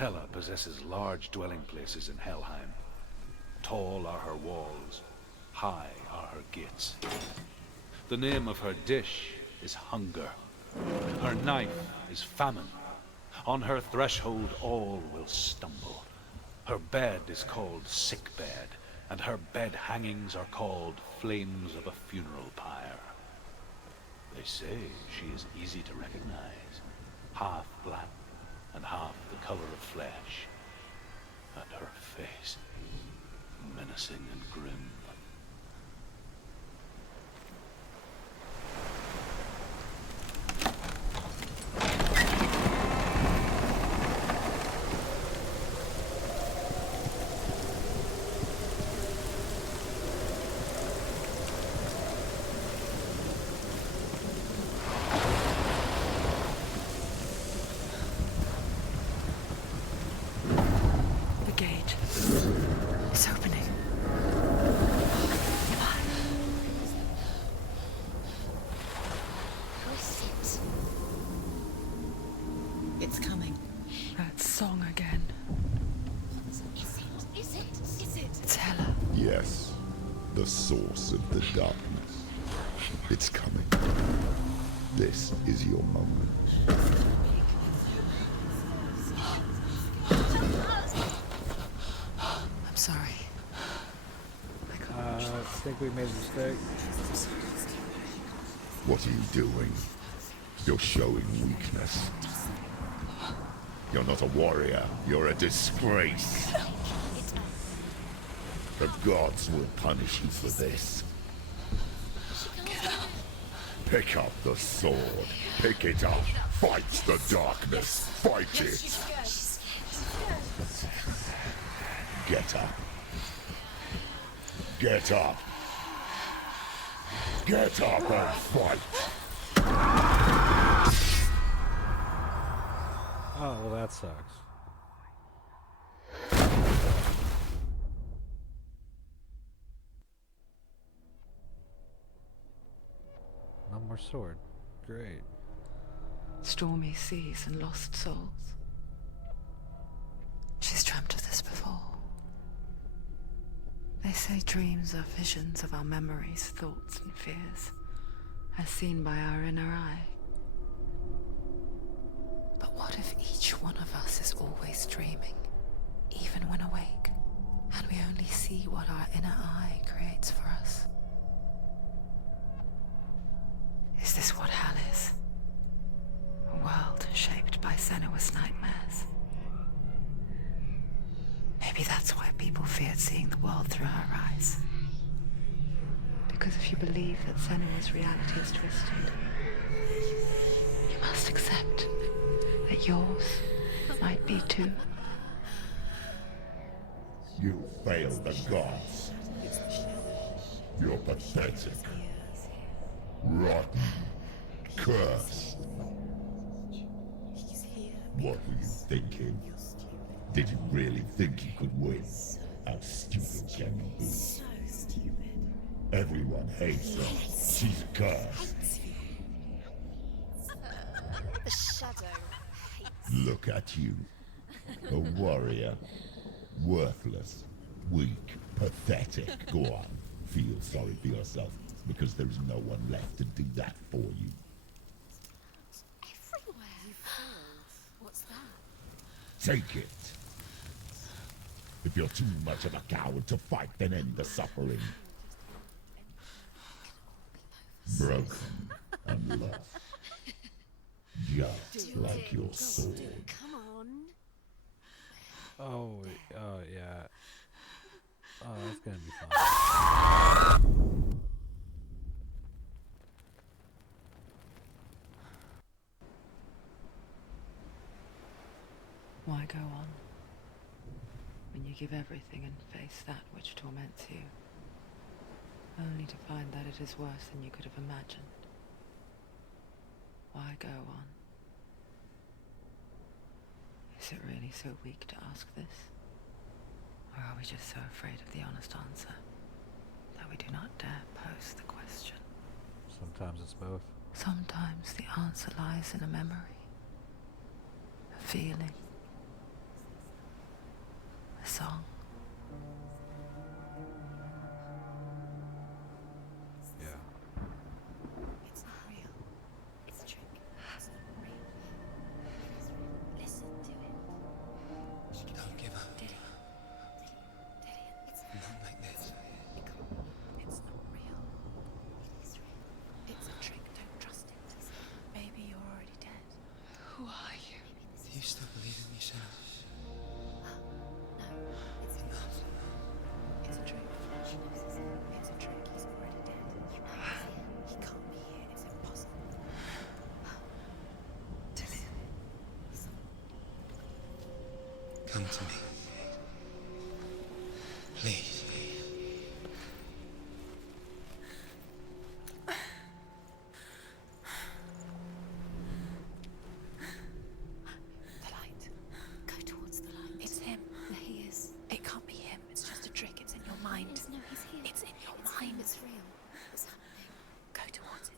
Hela possesses large dwelling places in Helheim. Tall are her walls, high are her gates. The name of her dish is hunger. Her knife is famine. On her threshold all will stumble. Her bed is called sick bed, and her bed hangings are called flames of a funeral pyre. They say she is easy to recognize, half black and half the color of flesh, and her face menacing and grim. The gate. It's opening. How is it? It's coming. That song again. Is it? Is it? Is it? It's Hela. Yes, the source of the darkness. It's coming. This is your moment. I'm sorry. I think we made a mistake. What are you doing? You're showing weakness. You're not a warrior. You're a disgrace. The gods will punish you for this. Pick up the sword. Pick it up. Fight the darkness. Fight it. Get up. Get up. Get up and fight. Oh, well, that sucks. No more sword. Great. Stormy seas and lost souls. She's dreamt of this before. They say dreams are visions of our memories, thoughts, and fears, as seen by our inner eye. But what if each one of us is always dreaming, even when awake, and we only see what our inner eye creates for us? Is this what hell is? A world shaped by Senua's nightmares. Maybe that's why people feared seeing the world through her eyes. Because if you believe that Senua's reality is twisted, you must accept that yours might be too. You failed the gods. You're pathetic. Rotten. Cursed. What were you thinking? Did you really think you could win? How stupid can you be? So stupid. Everyone hates her. She's cursed. The shadow hates. Look at you. A warrior. Worthless. Weak. Pathetic. Go on. Feel sorry for yourself, because there's no one left to do that for you. Everywhere. You failed. What's that? Take it. If you're too much of a coward to fight, then end the suffering. Broken and lost. Just like your sword. Come on. Oh, yeah. Oh, that's gonna be fun. Why go on when you give everything and face that which torments you, only to find that it is worse than you could have imagined? Why go on? Is it really so weak to ask this? Or are we just so afraid of the honest answer that we do not dare pose the question? Sometimes it's both. Sometimes the answer lies in a memory, a feeling, song. Yeah. It's not real. It's a trick. It's not real. It is real. Listen to it. Don't give up. Did it? It's Not like this. it can't be. It's not real. It is real. It's a trick. Don't trust it. Maybe you're already dead. Who are you? Do you still believe in me, Senna? No, it's Enough. It's a trick. She knows it's him. It's a trick. He's already dead. You know he's here. He can't be here. It's impossible. Tilly. Come to me. Please. The light. Go towards the light. It's him. There he is. It can't be him. It's just a trick. It's in your mind. No, he's here. It's in your mind. It's real. It's happening. Go towards it.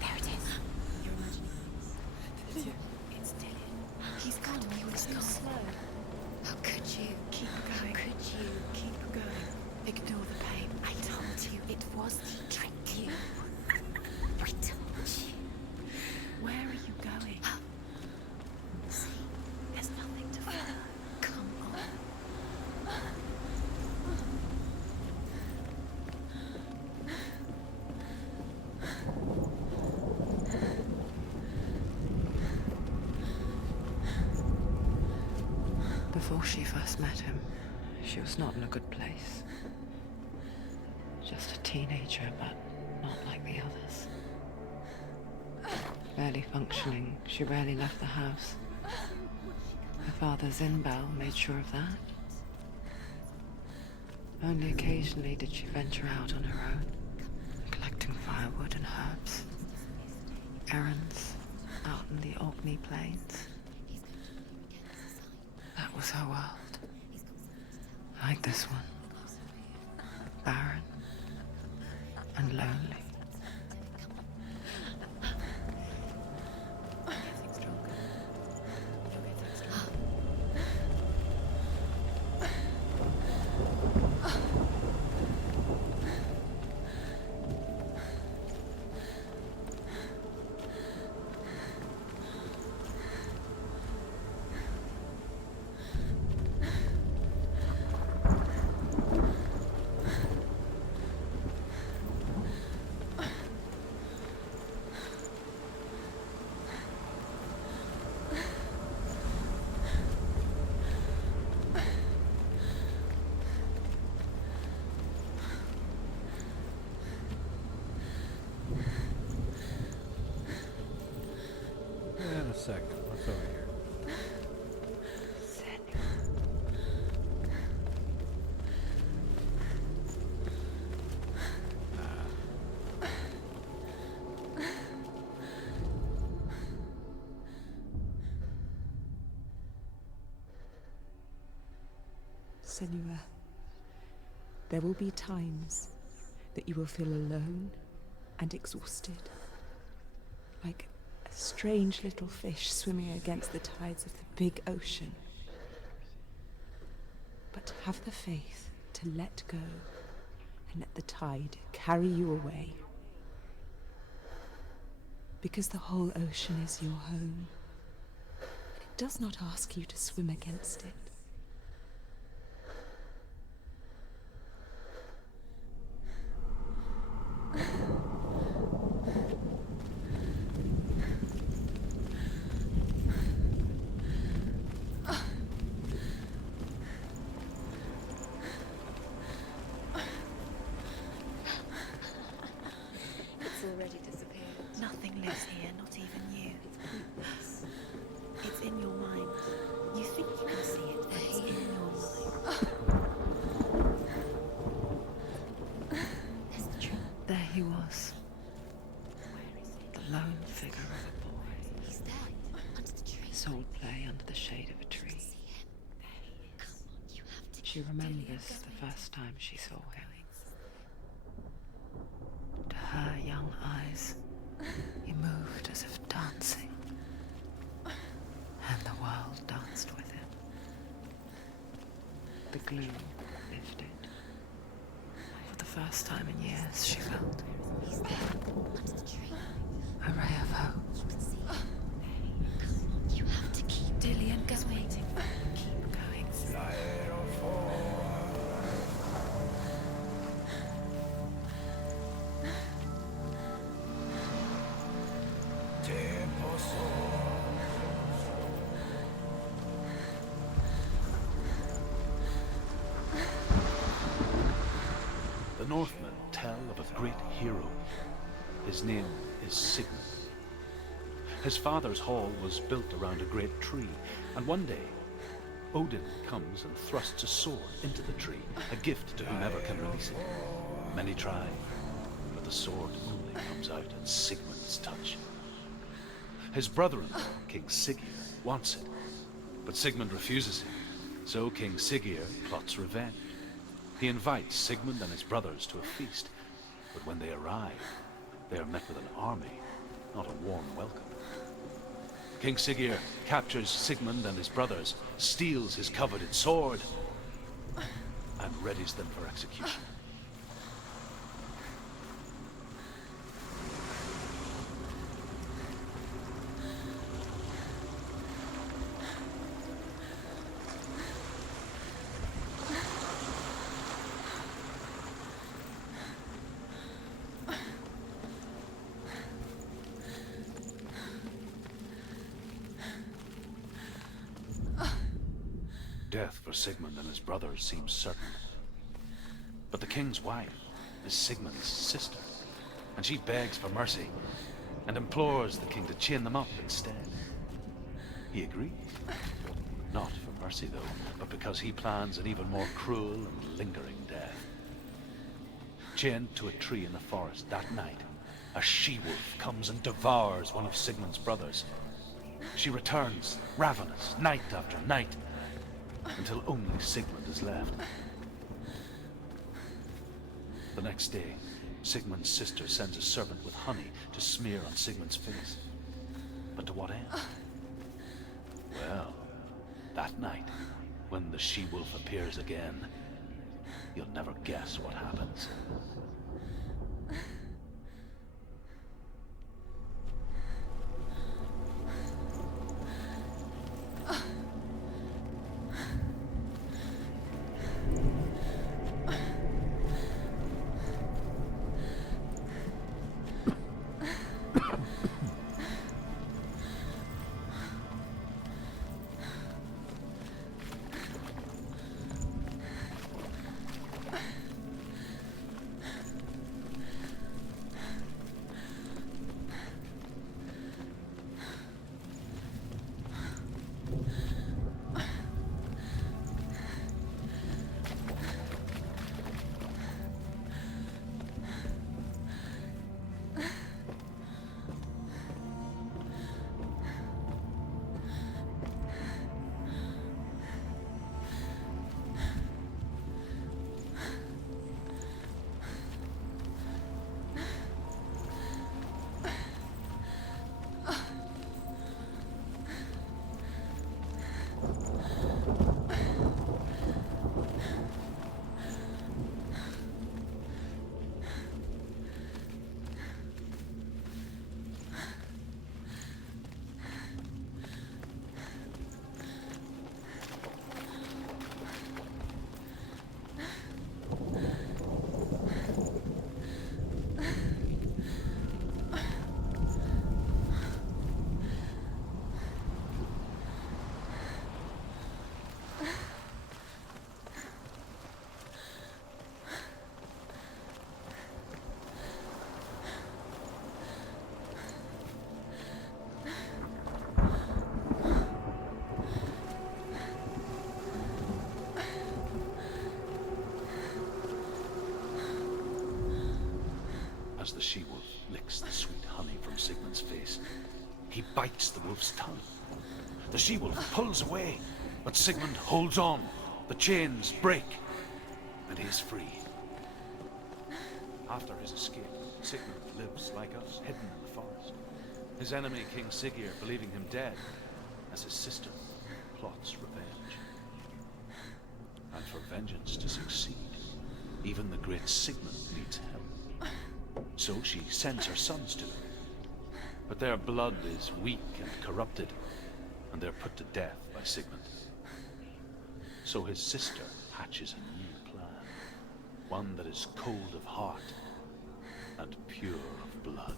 There it is. You're imagining this. It's Dylan. He's gone. You were too slow. How could you? Keep going. How could you? Keep going. Ignore the pain. I told you it was to trick you. I told you. Where are you going? See, there's nothing to follow. Come on. Before she first met him, she was not in a good place. Just a teenager, but not like the others. Barely functioning, she rarely left the house. Her father Zinbel made sure of that. Only occasionally did she venture out on her own, collecting firewood and herbs. Errands out in the Orkney Plains. That was her world. Like this one. Barren and lonely. In a second. What's over here? Senua, there will be times that you will feel alone and exhausted, like a strange little fish swimming against the tides of the big ocean. But have the faith to let go and let the tide carry you away. Because the whole ocean is your home. It does not ask you to swim against it. lives here, not even you. It's in your mind. You think you can see it, but it's in your mind. That's the truth. There he was. The lone figure of a boy. He's there, under the tree. His old play under the shade of a tree. She remembers the first time she saw him. To her young eyes, he moved as if dancing, and the world danced with him. The gloom lifted. For the first time in years, she felt a ray of hope. You have to keep Dillian going. Keep going. The Northmen tell of a great hero. His name is Sigmund. His father's hall was built around a great tree, and one day, Odin comes and thrusts a sword into the tree, a gift to whomever can release it. Many try, but the sword only comes out at Sigmund's touch. His brother-in-law, King Siggeir, wants it, but Sigmund refuses him, so King Siggeir plots revenge. He invites Sigmund and his brothers to a feast, but when they arrive, they are met with an army, not a warm welcome. King Siggeir captures Sigmund and his brothers, steals his coveted sword, and readies them for execution. Death for Sigmund and his brothers seems certain. But the king's wife is Sigmund's sister, and she begs for mercy and implores the king to chain them up instead. He agrees. Not for mercy, though, but because he plans an even more cruel and lingering death. Chained to a tree in the forest that night, a she-wolf comes and devours one of Sigmund's brothers. She returns, ravenous, night after night, until only Sigmund is left. The next day, Sigmund's sister sends a servant with honey to smear on Sigmund's face. But to what end? Well, that night, when the she-wolf appears again, you'll never guess what happens. as the she-wolf licks the sweet honey from Sigmund's face, he bites the wolf's tongue. The she-wolf pulls away, but Sigmund holds on. The chains break, and he is free. After his escape, Sigmund lives like us, hidden in the forest. His enemy, King Siggeir, believing him dead, as his sister plots revenge. And for vengeance to succeed, even the great Sigmund needs help. So she sends her sons to him. But their blood is weak and corrupted, and they're put to death by Sigmund. So his sister hatches a new plan, one that is cold of heart and pure of blood.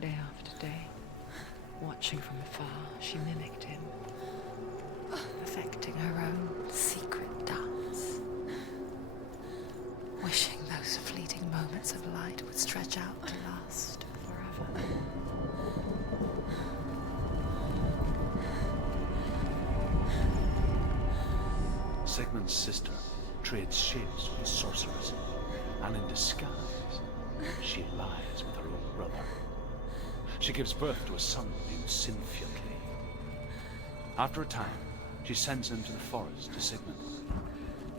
Day after day, watching from afar, she mimicked him, perfecting her own secret dance, wishing those fleeting moments of light would stretch out to last forever. Sigmund's sister trades shapes with a sorceress, and in disguise, she lies with her own brother. She gives birth to a son named Sinfjotli. After a time, she sends him to the forest to Sigmund.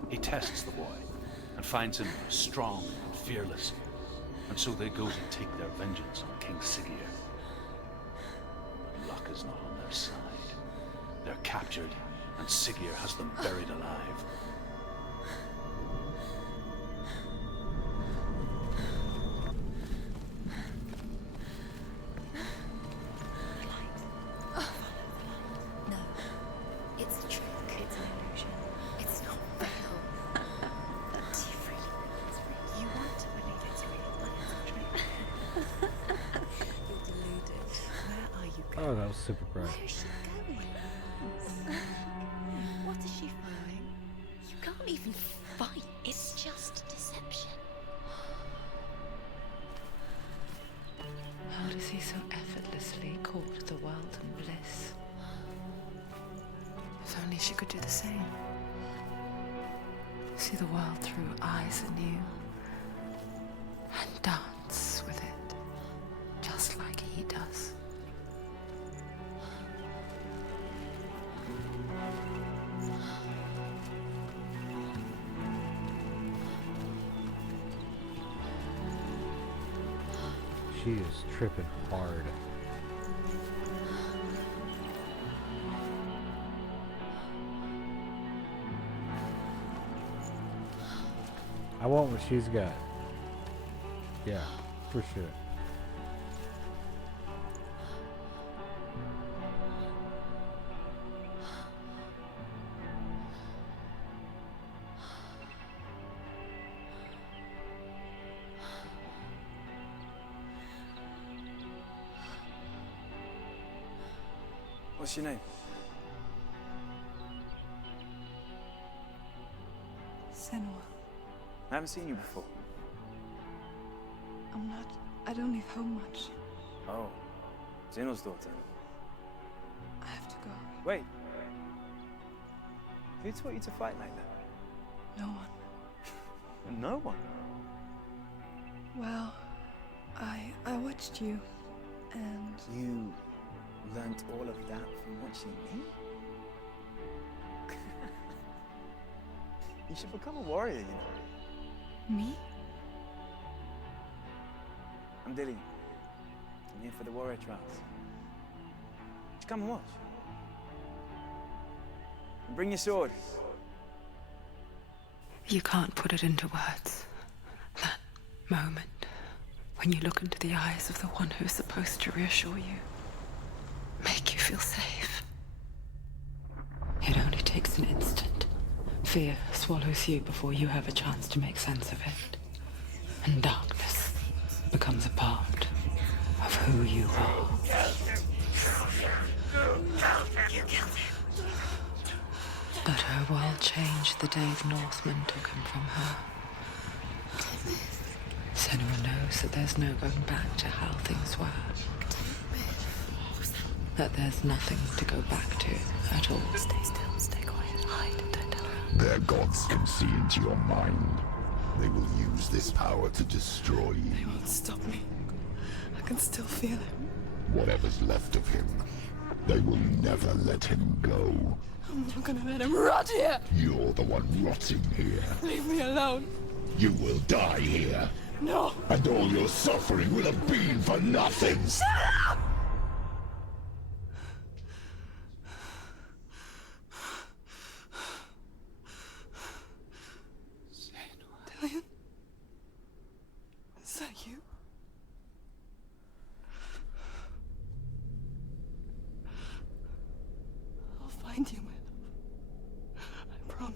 He tests the boy and finds him strong and fearless, and so they go to take their vengeance on King Siggeir. But luck is not on their side. They're captured, and Siggeir has them buried alive. Oh, that was super bright. Where is she going? What is she fighting? You can't even fight. It's just deception. How does he so effortlessly court the world and bliss? If only she could do the same. See the world through eyes anew and dance with it, just like he does. She is tripping hard. I want what she's got. Yeah, for sure. What's your name? Senua. I haven't seen you before. I don't leave home much. Oh, Zeno's daughter. I have to go. Wait. Who taught you to fight like that? No one. No one? Well, I watched you, and You learnt all of that from watching me? You should become a warrior, you know. me? I'm Dillian. I'm here for the warrior trials. Would you come and watch? And bring your sword. You can't put it into words. That moment when you look into the eyes of the one who is supposed to reassure you, make you feel safe. It only takes an instant. Fear swallows you before you have a chance to make sense of it. And darkness becomes a part of who you are. killed him. But her world changed the day the Northmen took him from her. Senua knows that there's no going back to how things were. That there's nothing to go back to at all. Stay still, stay quiet, hide, don't tell her. Their gods can see into your mind. They will use this power to destroy you. They won't stop me. I can still feel him. Whatever's left of him, they will never let him go. I'm not gonna let him rot here! You're the one rotting here. Leave me alone! You will die here. No! And all your suffering will have been for nothing. Shut up! Dillion? Is that you? I'll find you, my love. I promise.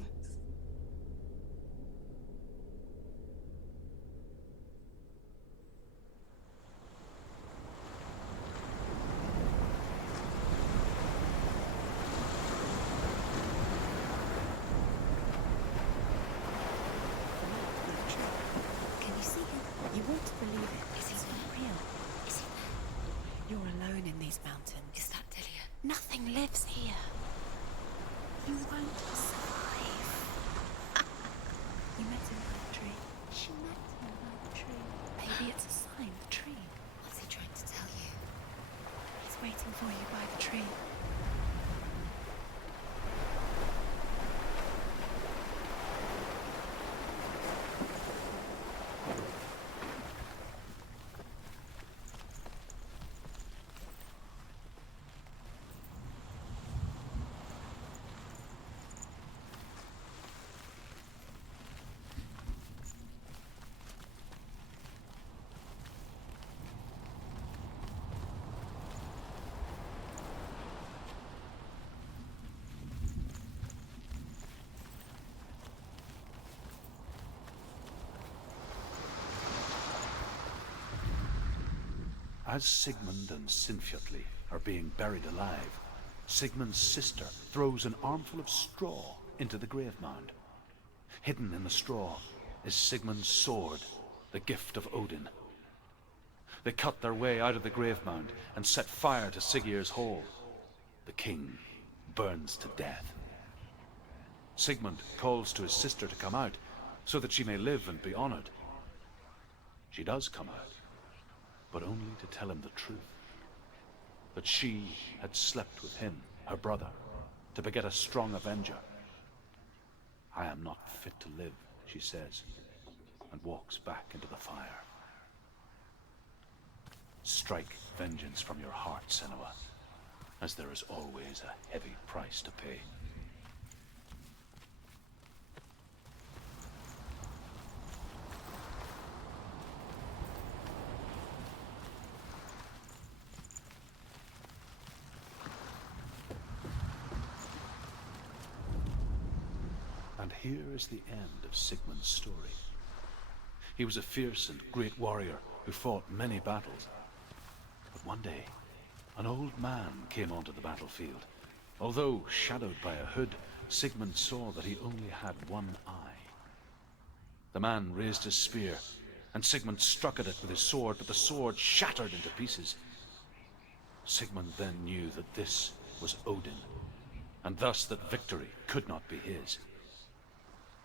Can you see him? You want to believe it. Is he not real? Is he there? You're alone in these mountains. Is that Dillion? Nothing lives here. You won't survive. You met him by the tree. She met him by the tree. Maybe it's a sign, the tree. What's he trying to tell you? He's waiting for you by the tree. As Sigmund and Sinfjotli are being buried alive, Sigmund's sister throws an armful of straw into the grave mound. Hidden in the straw is Sigmund's sword, the gift of Odin. They cut their way out of the grave mound and set fire to Siggeir's hall. The king burns to death. Sigmund calls to his sister to come out so that she may live and be honored. She does come out, but only to tell him the truth. That she had slept with him, her brother, to beget a strong avenger. I am not fit to live, she says, and walks back into the fire. Strike vengeance from your heart, Senua, as there is always a heavy price to pay. And here is the end of Sigmund's story. He was a fierce and great warrior who fought many battles. But one day, an old man came onto the battlefield. Although shadowed by a hood, Sigmund saw that he only had one eye. The man raised his spear, and Sigmund struck at it with his sword, but the sword shattered into pieces. Sigmund then knew that this was Odin, and thus that victory could not be his.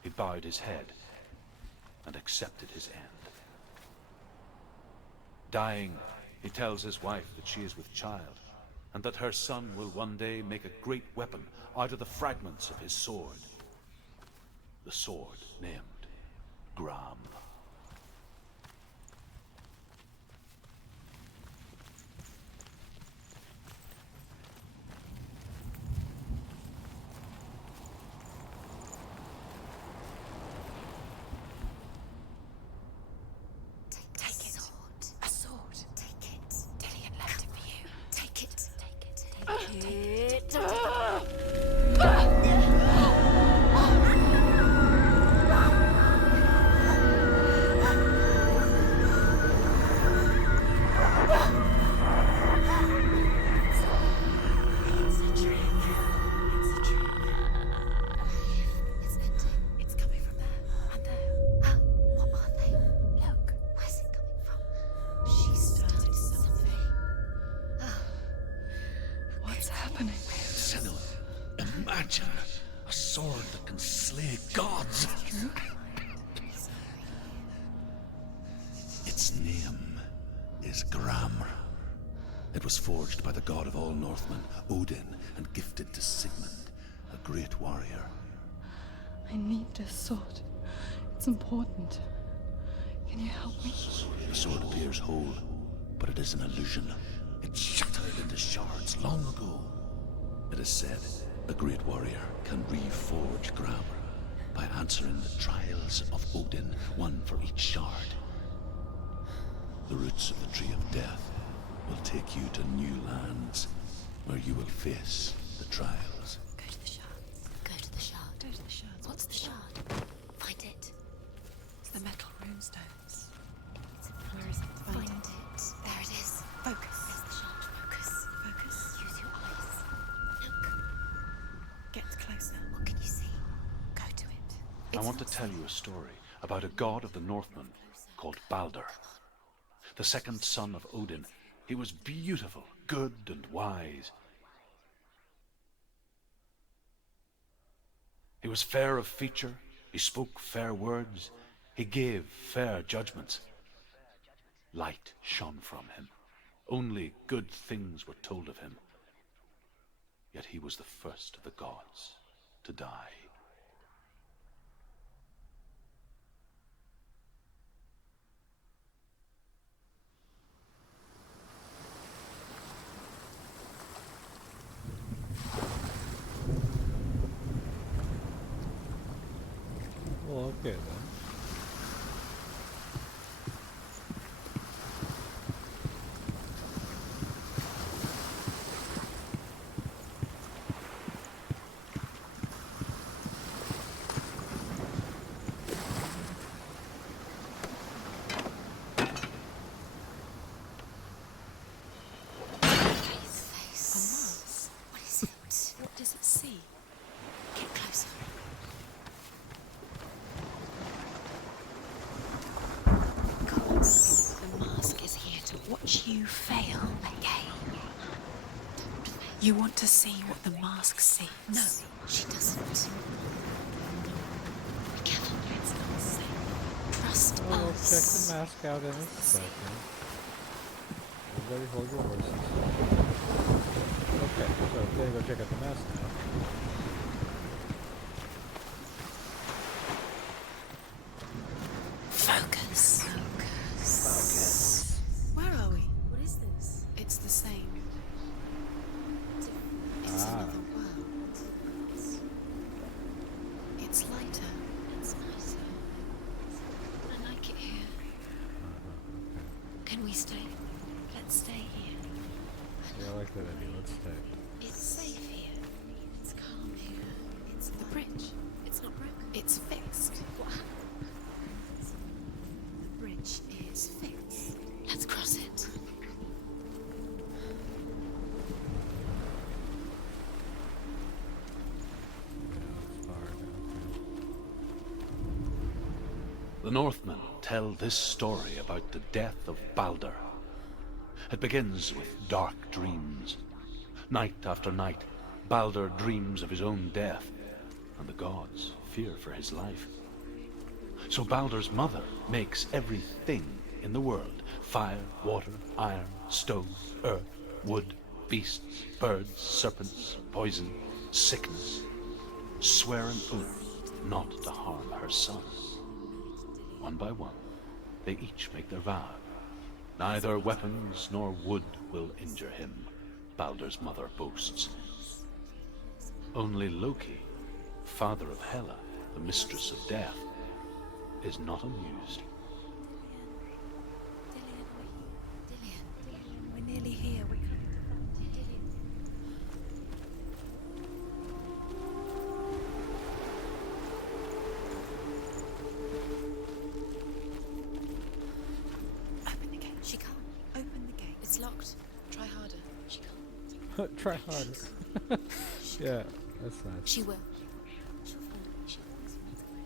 He bowed his head and accepted his end. Dying, he tells his wife that she is with child, and that her son will one day make a great weapon out of the fragments of his sword. The sword named Gram. Ah! imagine? A sword that can slay gods. Its name is Gramr. It was forged by the god of all Northmen, Odin, and gifted to Sigmund, a great warrior. I need this sword. It's important. Can you help me? The sword appears whole, but it is an illusion. It shattered into shards long ago. It is said a great warrior can reforge Gramr by answering the trials of Odin, one for each shard. The roots of the Tree of Death will take you to new lands where you will face the trials. Go to the shard. Go to the shard. Go to the shards. What's the shard? Find it. It's the metal runestones. Where is it? Find it. There it is. Focus. There's the shard. Focus. Focus. Use your eyes. Look. Get closer. What can you see? Go to it. I want to tell you a story about a god of the Northmen called Balder. The second son of Odin. He was beautiful, good, and wise. He was fair of feature, he spoke fair words, he gave fair judgments. Light shone from him. Only good things were told of him. Yet he was the first of the gods to die. Well, okay then. A mask. What is it? What does it see? Get closer. Gods, the mask is here to watch you fail again. You want to see what the mask sees? No, she doesn't. Be careful, it's not safe. Trust Well, we'll check us. the mask out in a second. Everybody hold your horses. Okay, so we're gonna go check out the mask now. Focus. Focus. Where are we? What is this? It's the same. It's another world. It's lighter. It's nicer. I like it here. Can we stay? Let's stay here. Yeah, I like that idea. Let's stay. It's safe here. It's calm here. It's the bridge. It's not broken. It's fixed. What happened? The bridge is fixed. Let's cross it. The Northmen tell this story about the death of Balder. It begins with dark dreams. Night after night, Balder dreams of his own death, and the gods fear for his life. So Balder's mother makes everything in the world: fire, water, iron, stone, earth, wood, beasts, birds, serpents, poison, sickness, swear an oath not to harm her son. One by one, they each make their vow. Neither weapons nor wood will injure him, Balder's mother boasts. Only Loki, father of Hela, the mistress of death, is not amused. Dillian, we're nearly here. We can... Open the gate. She can't. Open the gate. It's locked. Try harder. She can't. Try harder. Yeah, that's nice. She will. She'll find it. She always finds a way.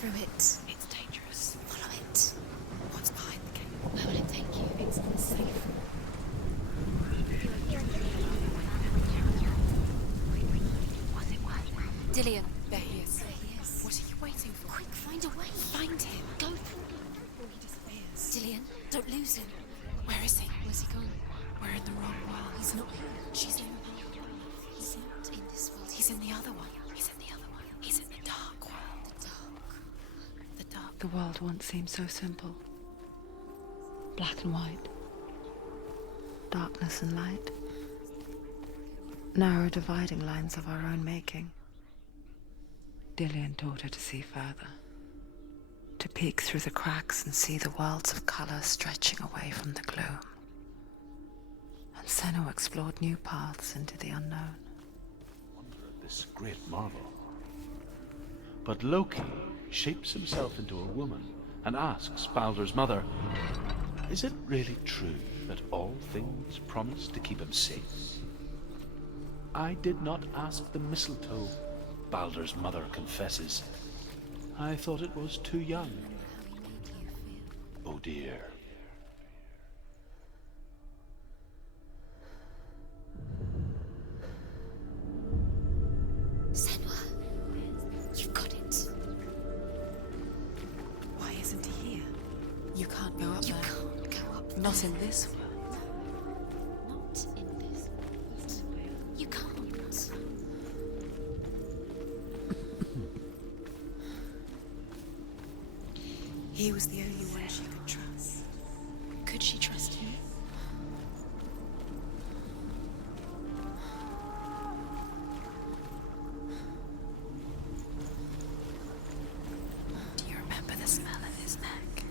through it. It's dangerous. Follow it. What's behind the gate? Where will it take you? It's unsafe. Was it worth? Dillian, there he is. There he is. What are you waiting for? Quick, find a way. Find him. Go through. Before he disappears. Dillian, don't lose him. Where is he? Where's he gone? We're in the wrong world. He's not here. She's in. He's not in this world. He's in the other one. He's in the other one. He's in the dark world. The dark. The dark. The world once seemed so simple. Black and white. Darkness and light. Narrow dividing lines of our own making. Dillian taught her to see further. To peek through the cracks and see the worlds of color stretching away from the gloom. And Senna explored new paths into the unknown. Wonder at this great marvel. But Loki shapes himself into a woman and asks Baldur's mother, is it really true that all things promise to keep him safe? I did not ask the mistletoe, Baldur's mother confesses. I thought it was too young. Oh dear. Senua, you've got it. Why isn't he here? You can't go up You there. can't go up. Not in this world. Not in this world. You can't. He was the only one she could trust. Could she trust him? Do you remember the smell of his neck?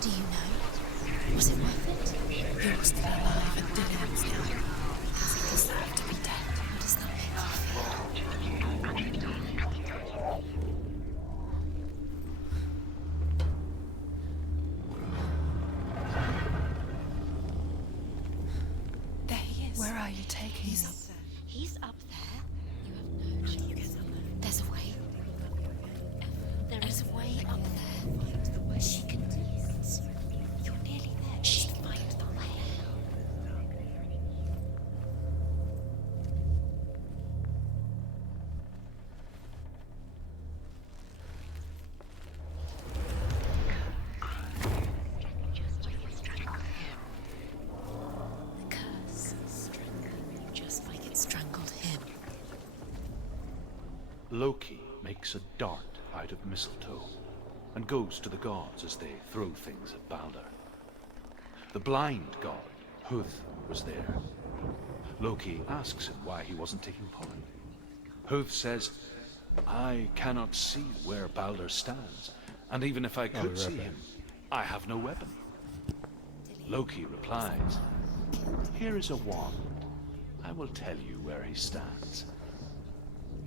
Do you know? Was it worth it? You're still alive and Dillian's not. Does he deserve to be dead? How does that make you feel? There he is. Where are you taking He's me? up there. He's up there. You have no chance. You get up there. There's a way. There's a way up there. She can do it. You're nearly there. She can find the way. The curse strangled you just like it strangled him. Loki makes a dart out of mistletoe and goes to the gods as they throw things at Baldur. The blind god, Huth, was there. Loki asks him why he wasn't taking part. Huth says, I cannot see where Baldur stands, and even if I could see him, I have no weapon. Loki replies, here is a wand. I will tell you where he stands.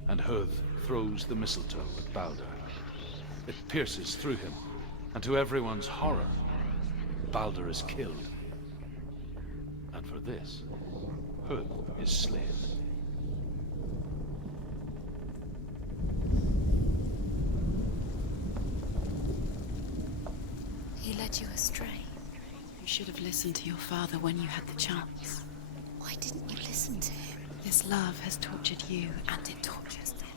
And Huth throws the mistletoe at Baldur. It pierces through him, and to everyone's horror, Baldur is killed. And for this, Huth is slain. He led led you astray. You should have listened to your father when you had the chance. Why didn't you listen to him? This love has tortured you, and it tortures them.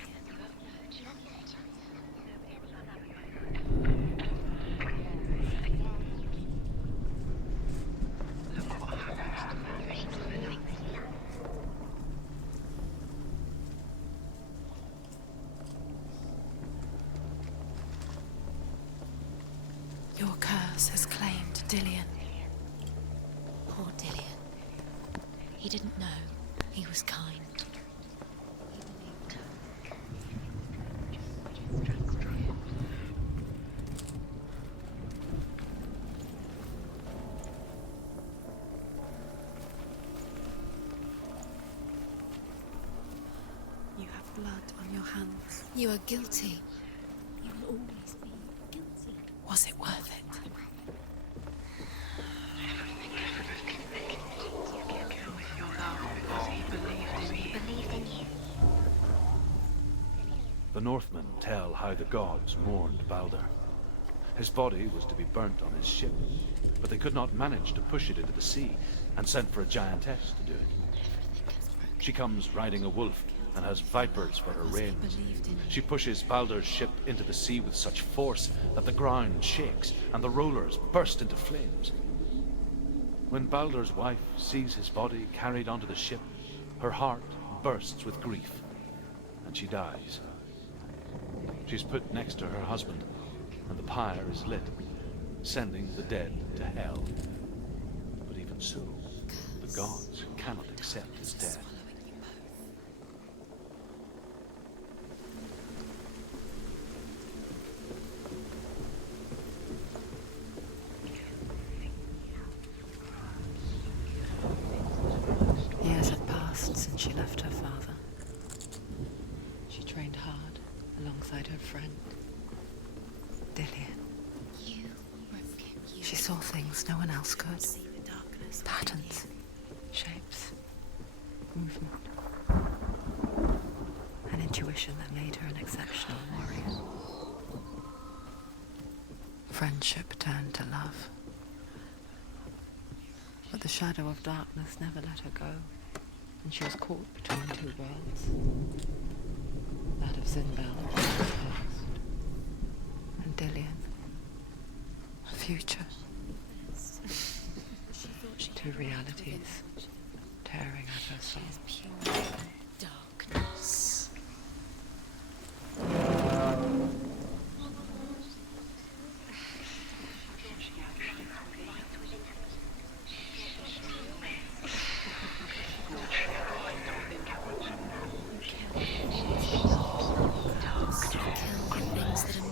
Your curse has claimed Dillian. Poor Dillian. He didn't know. He was kind. You have blood on your hands. You are guilty. You will always be guilty. Was it worth it? The Northmen tell how the gods mourned Balder. His body was to be burnt on his ship, but they could not manage to push it into the sea, and sent for a giantess to do it. She comes riding a wolf and has vipers for her reins. She pushes Balder's ship into the sea with such force that the ground shakes and the rollers burst into flames. When Balder's wife sees his body carried onto the ship, her heart bursts with grief, and she dies. She's put next to her husband, and the pyre is lit, sending the dead to hell. But even so, the gods cannot accept his death. Years had passed since she left her father. She trained hard alongside her friend, Dillian. She saw things no one else could. Patterns, shapes, movement. An intuition that made her an exceptional warrior. Friendship turned to love. But the shadow of darkness never let her go, and she was caught between two worlds. That of Zinbel, past, and Dillian, future. Two realities tearing at her soul. Pure darkness.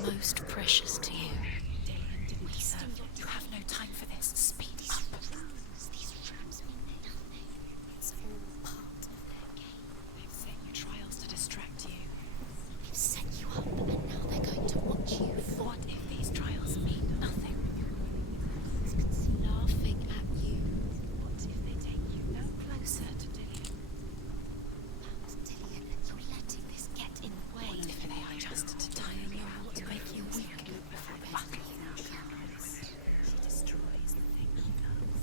Most precious to you. Dillian didn't deserve it. You have no time for this. Speed up. These traps mean nothing. It's all part of their game. They've set you trials to distract you. They've set you up, and now they're going to watch you. What if these trials mean nothing? Laughing at you. What if they take you no closer to Dillian? Dillian, you're letting this get in the way. What if they are just to tire you out, to make you weak before they buckle you now? She destroys the thing she loves.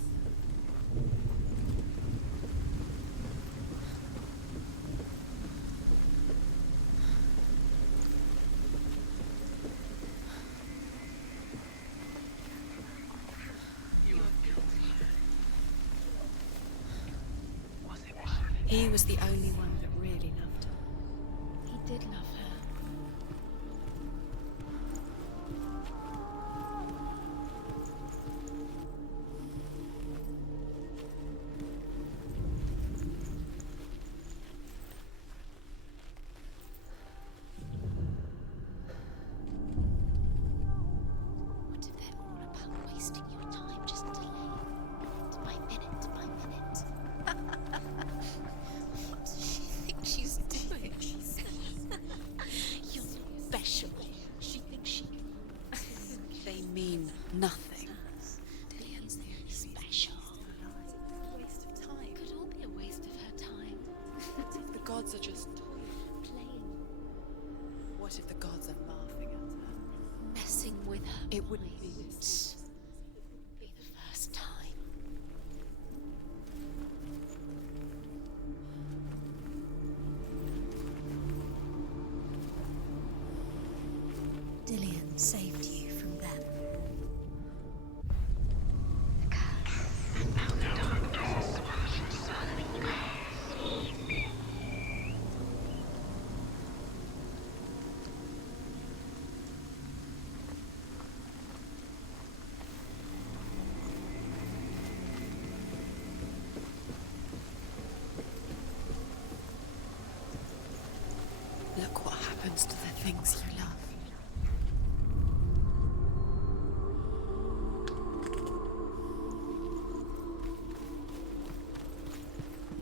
He was the only one that really loved her. He did love her. What if they're all about wasting your time, just delaying by minute by minute? What does she think she's doing? You're special. She thinks she They mean nothing. Dillian's special. Waste of time. Could all be a waste of her time. The gods are just Playing, What if the gods are laughing at her? messing with her. It wouldn't be this. saved you from them. Look what happens to the things you love.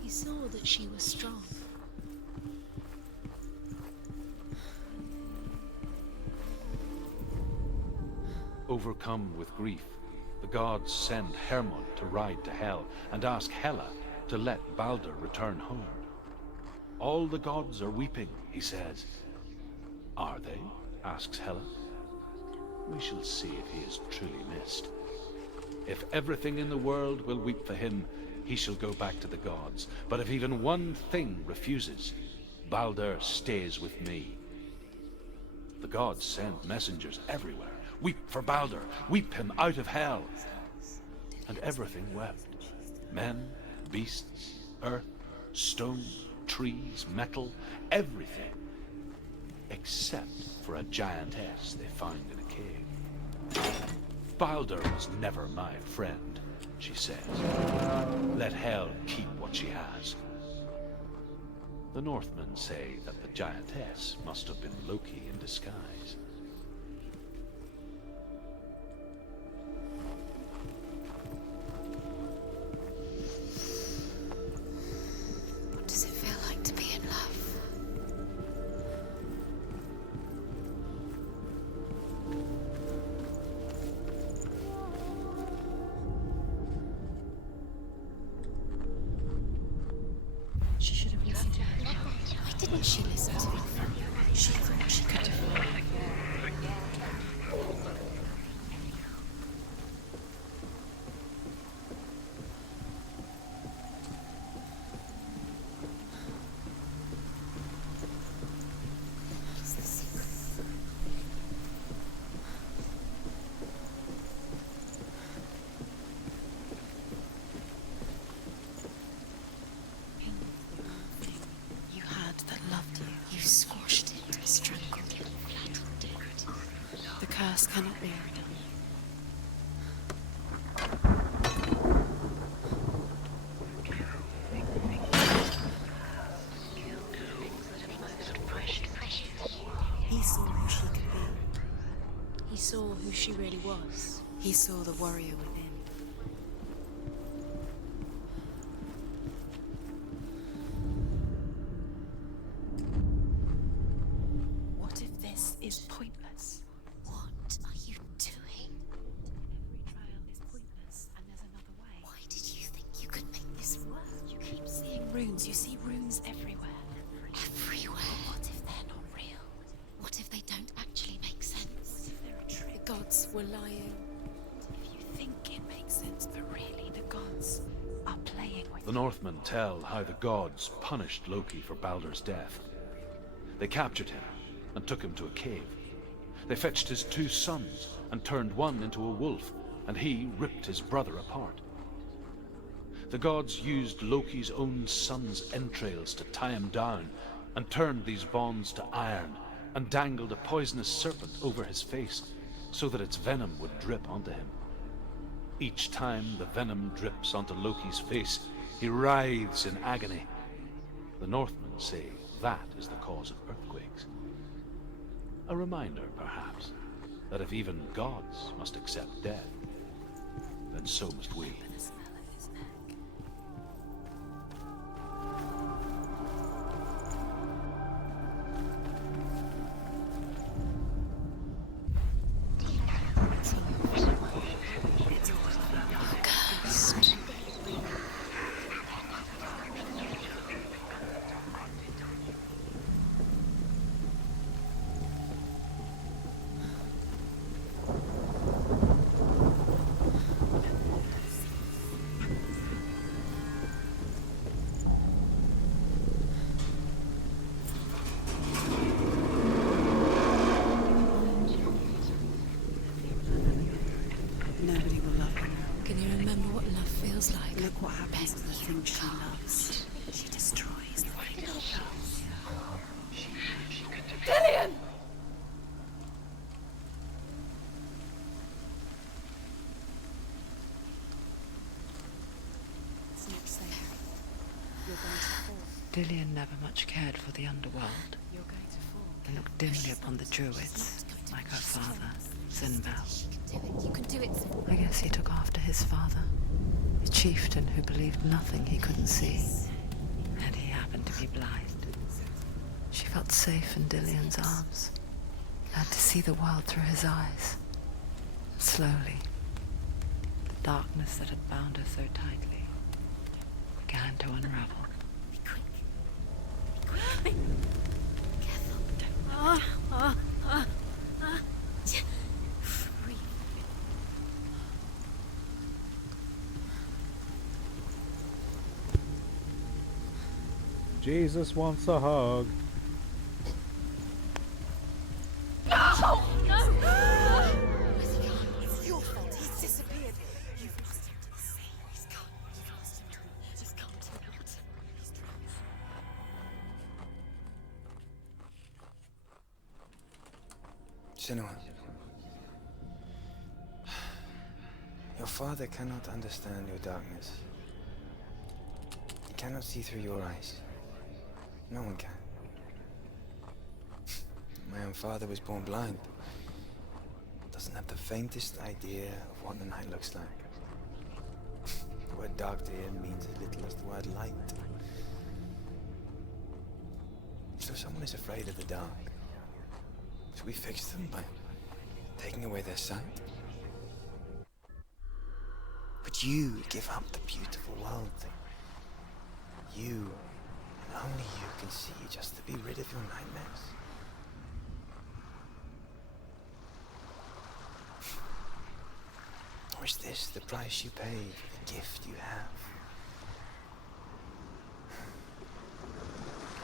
He saw that she was strong. Overcome with grief, the gods send Hermod to ride to Hel and ask Hela to let Balder return home. All the gods are weeping, he says. Are they? Asks Hela. We shall see if he is truly missed. If everything in the world will weep for him, he shall go back to the gods. But if even one thing refuses, Balder stays with me. The gods send messengers everywhere. Weep for Balder, weep him out of hell. And everything wept. Men, beasts, earth, stone, trees, metal, everything. Except for a giantess they find in a cave. Balder was never my friend, she says. Let Hel keep what she has. The Northmen say that the giantess must have been Loki in disguise. What does it feel like to be in love? She should have listened to her. Why didn't she listen to me? She thought she could have. What's the secret? You had that loved you. You squashed it, strangled it, flattened it. The curse cannot be undone. He saw who she could be. He saw who she really was. He saw the warrior within. What if this is pointless? What are you doing? Every trial is pointless, and there's another way. Why did you think you could make this work? You keep seeing runes. You see runes everywhere. Everywhere. What if they're not real? What if they don't actually make sense? They're a trick. The gods were lying. If you think it makes sense, but really the gods are playing with The Northmen tell how the gods punished Loki for Balder's death. They captured him and took him to a cave. They fetched his 2 sons and turned one into a wolf, and he ripped his brother apart. The gods used Loki's own son's entrails to tie him down and turned these bonds to iron and dangled a poisonous serpent over his face so that its venom would drip onto him. Each time the venom drips onto Loki's face, he writhes in agony. The Northmen say that is the cause of earthquakes. A reminder, perhaps, that if even gods must accept death, then so must we. Cursed. she loves. She destroys the thing she loves. Dillian! It's not safe. You're going to fall. Dillian never much cared for the underworld, You're going to fall. and looked dimly upon the druids, like her father, Zinbel. You can do it. I guess he took after his father, a chieftain who believed nothing he couldn't see, and he happened to be blind. She felt safe in Dillian's arms, learned to see the world through his eyes. Slowly, the darkness that had bound her so tightly began to unravel. Be quick. Be careful. Breathe. Jesus wants a hug. No! No! It's your fault. He's disappeared. You've lost him to the sea. He's gone. You've lost him to me. He's gone to the water. He's drowned. Senua, your father cannot understand your darkness. He cannot see through your eyes. No one can. My own father was born blind. Doesn't have the faintest idea of what the night looks like. The word dark to him means as little as the word light. So someone is afraid of the dark. So we fix them by taking away their sight. But you give up the beautiful world thing. You, and only you, can see just to be rid of your nightmares. Or is this the price you pay for the gift you have?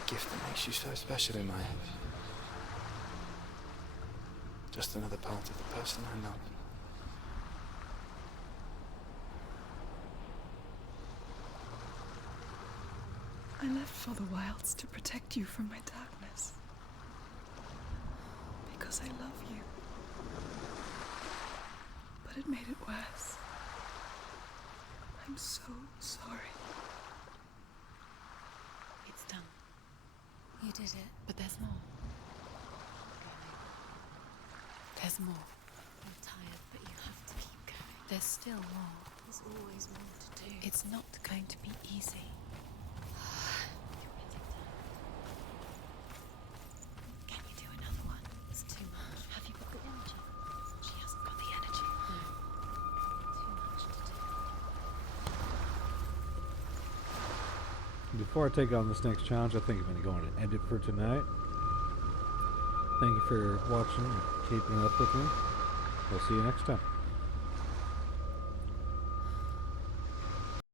A gift that makes you so special in my eyes. Just another part of the person I love. I left for the wilds to protect you from my darkness. Because I love you. But it made it worse. I'm so sorry. It's done. You did it. But there's more. There's more. I'm tired, but you have to keep going. There's still more. There's always more to do. It's not going to be easy. Can you do another one? It's too much. Have you got the energy? She hasn't got the energy. No. Too much to do. Before I take on this next challenge, I think I'm going to go on and end it for tonight. Thank you for watching and keeping up with me. We'll see you next time.